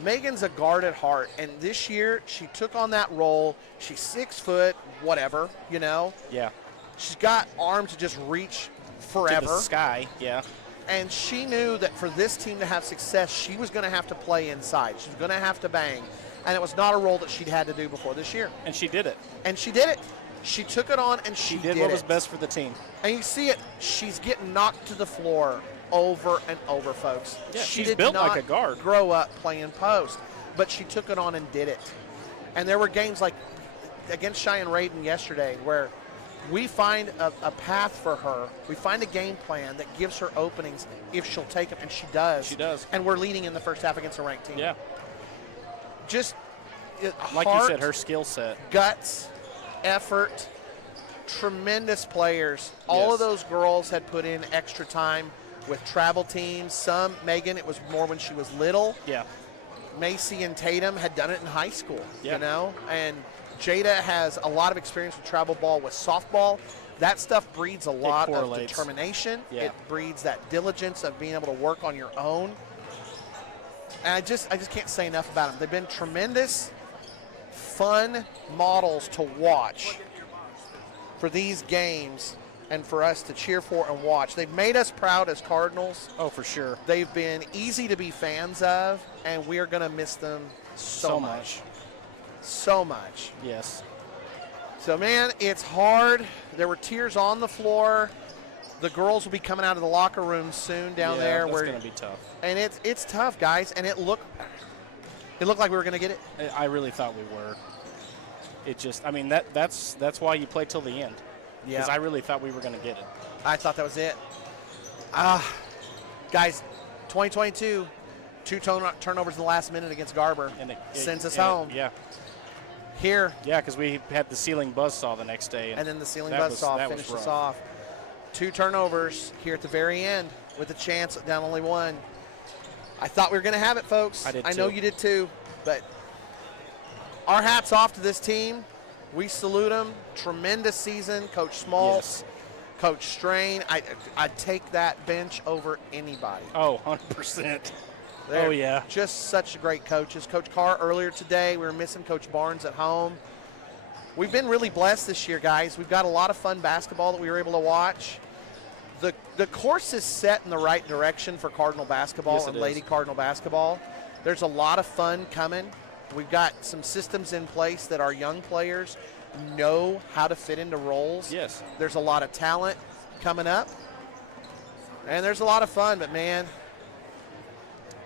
Megan's a guard at heart, and this year she took on that role. She's 6 foot, whatever, Yeah. She's got arms to just reach forever. To the sky, yeah. And she knew that for this team to have success, she was going to have to play inside. She was going to have to bang, and it was not a role that she'd had to do before this year. And she did it. She took it on, and she did what was best for the team. And you see it. She's getting knocked to the floor over and over, folks. Yeah, she she's built like a guard. Did not grow up playing post, but she took it on and did it. And there were games like against Cheyenne Radin yesterday where we find a path for her. We find a game plan that gives her openings if she'll take them, and she does. She does. And we're leading in the first half against a ranked team. Yeah. Just like heart, you said, her skill set. Guts, effort, tremendous players. All of those girls had put in extra time with travel teams. Megan, it was more when she was little. Yeah. Macy and Tatum had done it in high school, Yeah. you know, and Jada has a lot of experience with travel ball, with softball. That stuff breeds a lot of correlates. determination. Yeah. It breeds that diligence of being able to work on your own. And I just can't say enough about them. They've been tremendous, fun models to watch for these games and for us to cheer for and watch. They've made us proud as Cardinals. Oh, for sure. They've been easy to be fans of, and we're going to miss them so much. So much. Yes. So, man, it's hard. There were tears on the floor. The girls will be coming out of the locker room soon down there. That's going to be tough. And it's tough, guys. And it looked like we were going to get it. I really thought we were. It just, I mean, that's why you play till the end. Yeah. Because I really thought we were going to get it. I thought that was it. Guys, 2022, 2 turnovers in the last minute against Garber. And it sends us home. Yeah. Here. Yeah, because we had the ceiling buzzsaw the next day. And then the ceiling that buzzsaw finished us off. 2 turnovers here at the very end with a chance down only 1. I thought we were going to have it, folks. I did I know too. you did too. But our hats off to this team. We salute them. Tremendous season. Coach Smoltz, Yes. Coach Strain. I'd take that bench over anybody. Oh, 100%. They're Oh, yeah. just such great coaches. Coach Carr earlier today, we were missing Coach Barnes at home. We've been really blessed this year, guys. We've got a lot of fun basketball that we were able to watch. The course is set in the right direction for Cardinal basketball Yes, and it Lady is. Cardinal basketball. There's a lot of fun coming. We've got some systems in place that our young players know how to fit into roles. Yes. There's a lot of talent coming up. And there's a lot of fun, but man,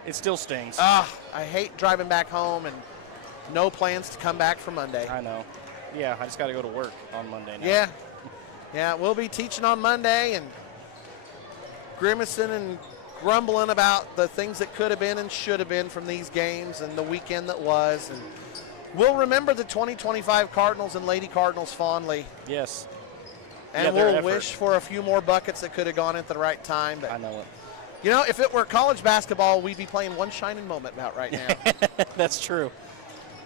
It still stings. I hate driving back home and no plans to come back for Monday. I know. Yeah, I just got to go to work on Monday now. Yeah. Yeah, we'll be teaching on Monday and grimacing and grumbling about the things that could have been and should have been from these games and the weekend that was. And we'll remember the 2025 Cardinals and Lady Cardinals fondly. Yes. And Yeah, their we'll effort. wish for a few more buckets that could have gone at the right time. But I know it. you know, if it were college basketball, we'd be playing One Shining Moment about right now. That's true.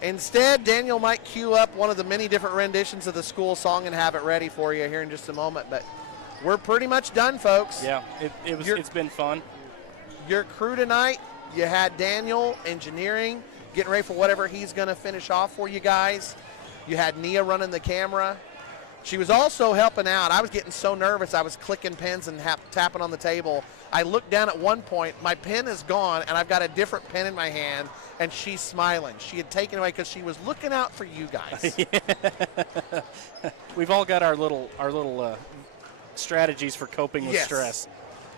Instead, Daniel might cue up one of the many different renditions of the school song and have it ready for you here in just a moment. But we're pretty much done, folks. Yeah, it's been fun. Your crew tonight, you had Daniel, engineering, getting ready for whatever he's going to finish off for you guys. You had Nia running the camera. She was also helping out. I was getting so nervous, I was clicking pens and tapping on the table. I looked down at one point, my pen is gone, and I've got a different pen in my hand, and she's smiling. She had taken it away because she was looking out for you guys. We've all got our little strategies for coping with Yes. stress.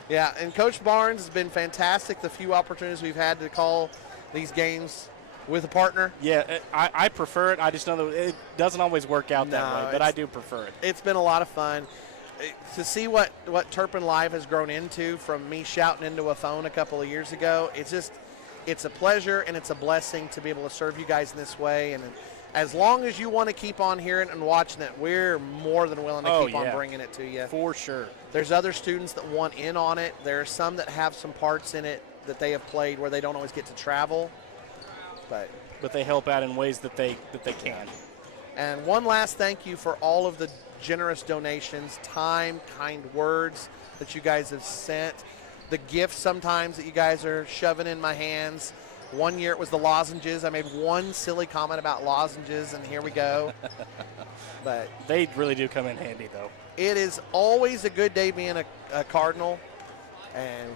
Yeah, and Coach Barnes has been fantastic. The few opportunities we've had to call these games with a partner. Yeah, I prefer it. I just know that it doesn't always work out that No, way, but I do prefer it. It's been a lot of fun. To see what Turpin Live has grown into from me shouting into a phone a couple of years ago, it's a pleasure and it's a blessing to be able to serve you guys in this way. And as long as you want to keep on hearing and watching it, we're more than willing to keep on bringing it to you. For sure. There's other students that want in on it. There are some that have some parts in it that they have played where they don't always get to travel. But they help out in ways that they can. And one last thank you for all of the generous donations, time, kind words that you guys have sent, the gifts sometimes that you guys are shoving in my hands. One year it was the lozenges. I made one silly comment about lozenges, and here we go. But They really do come in handy, though. it is always a good day being a Cardinal, and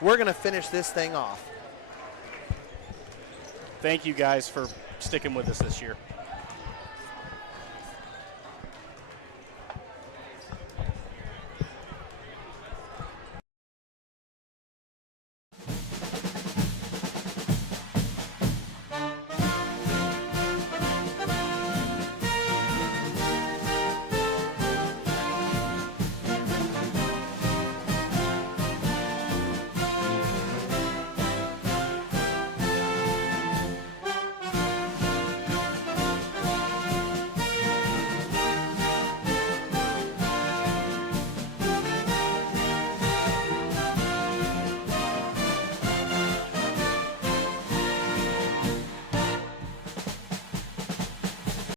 we're going to finish this thing off. Thank you guys for sticking with us this year.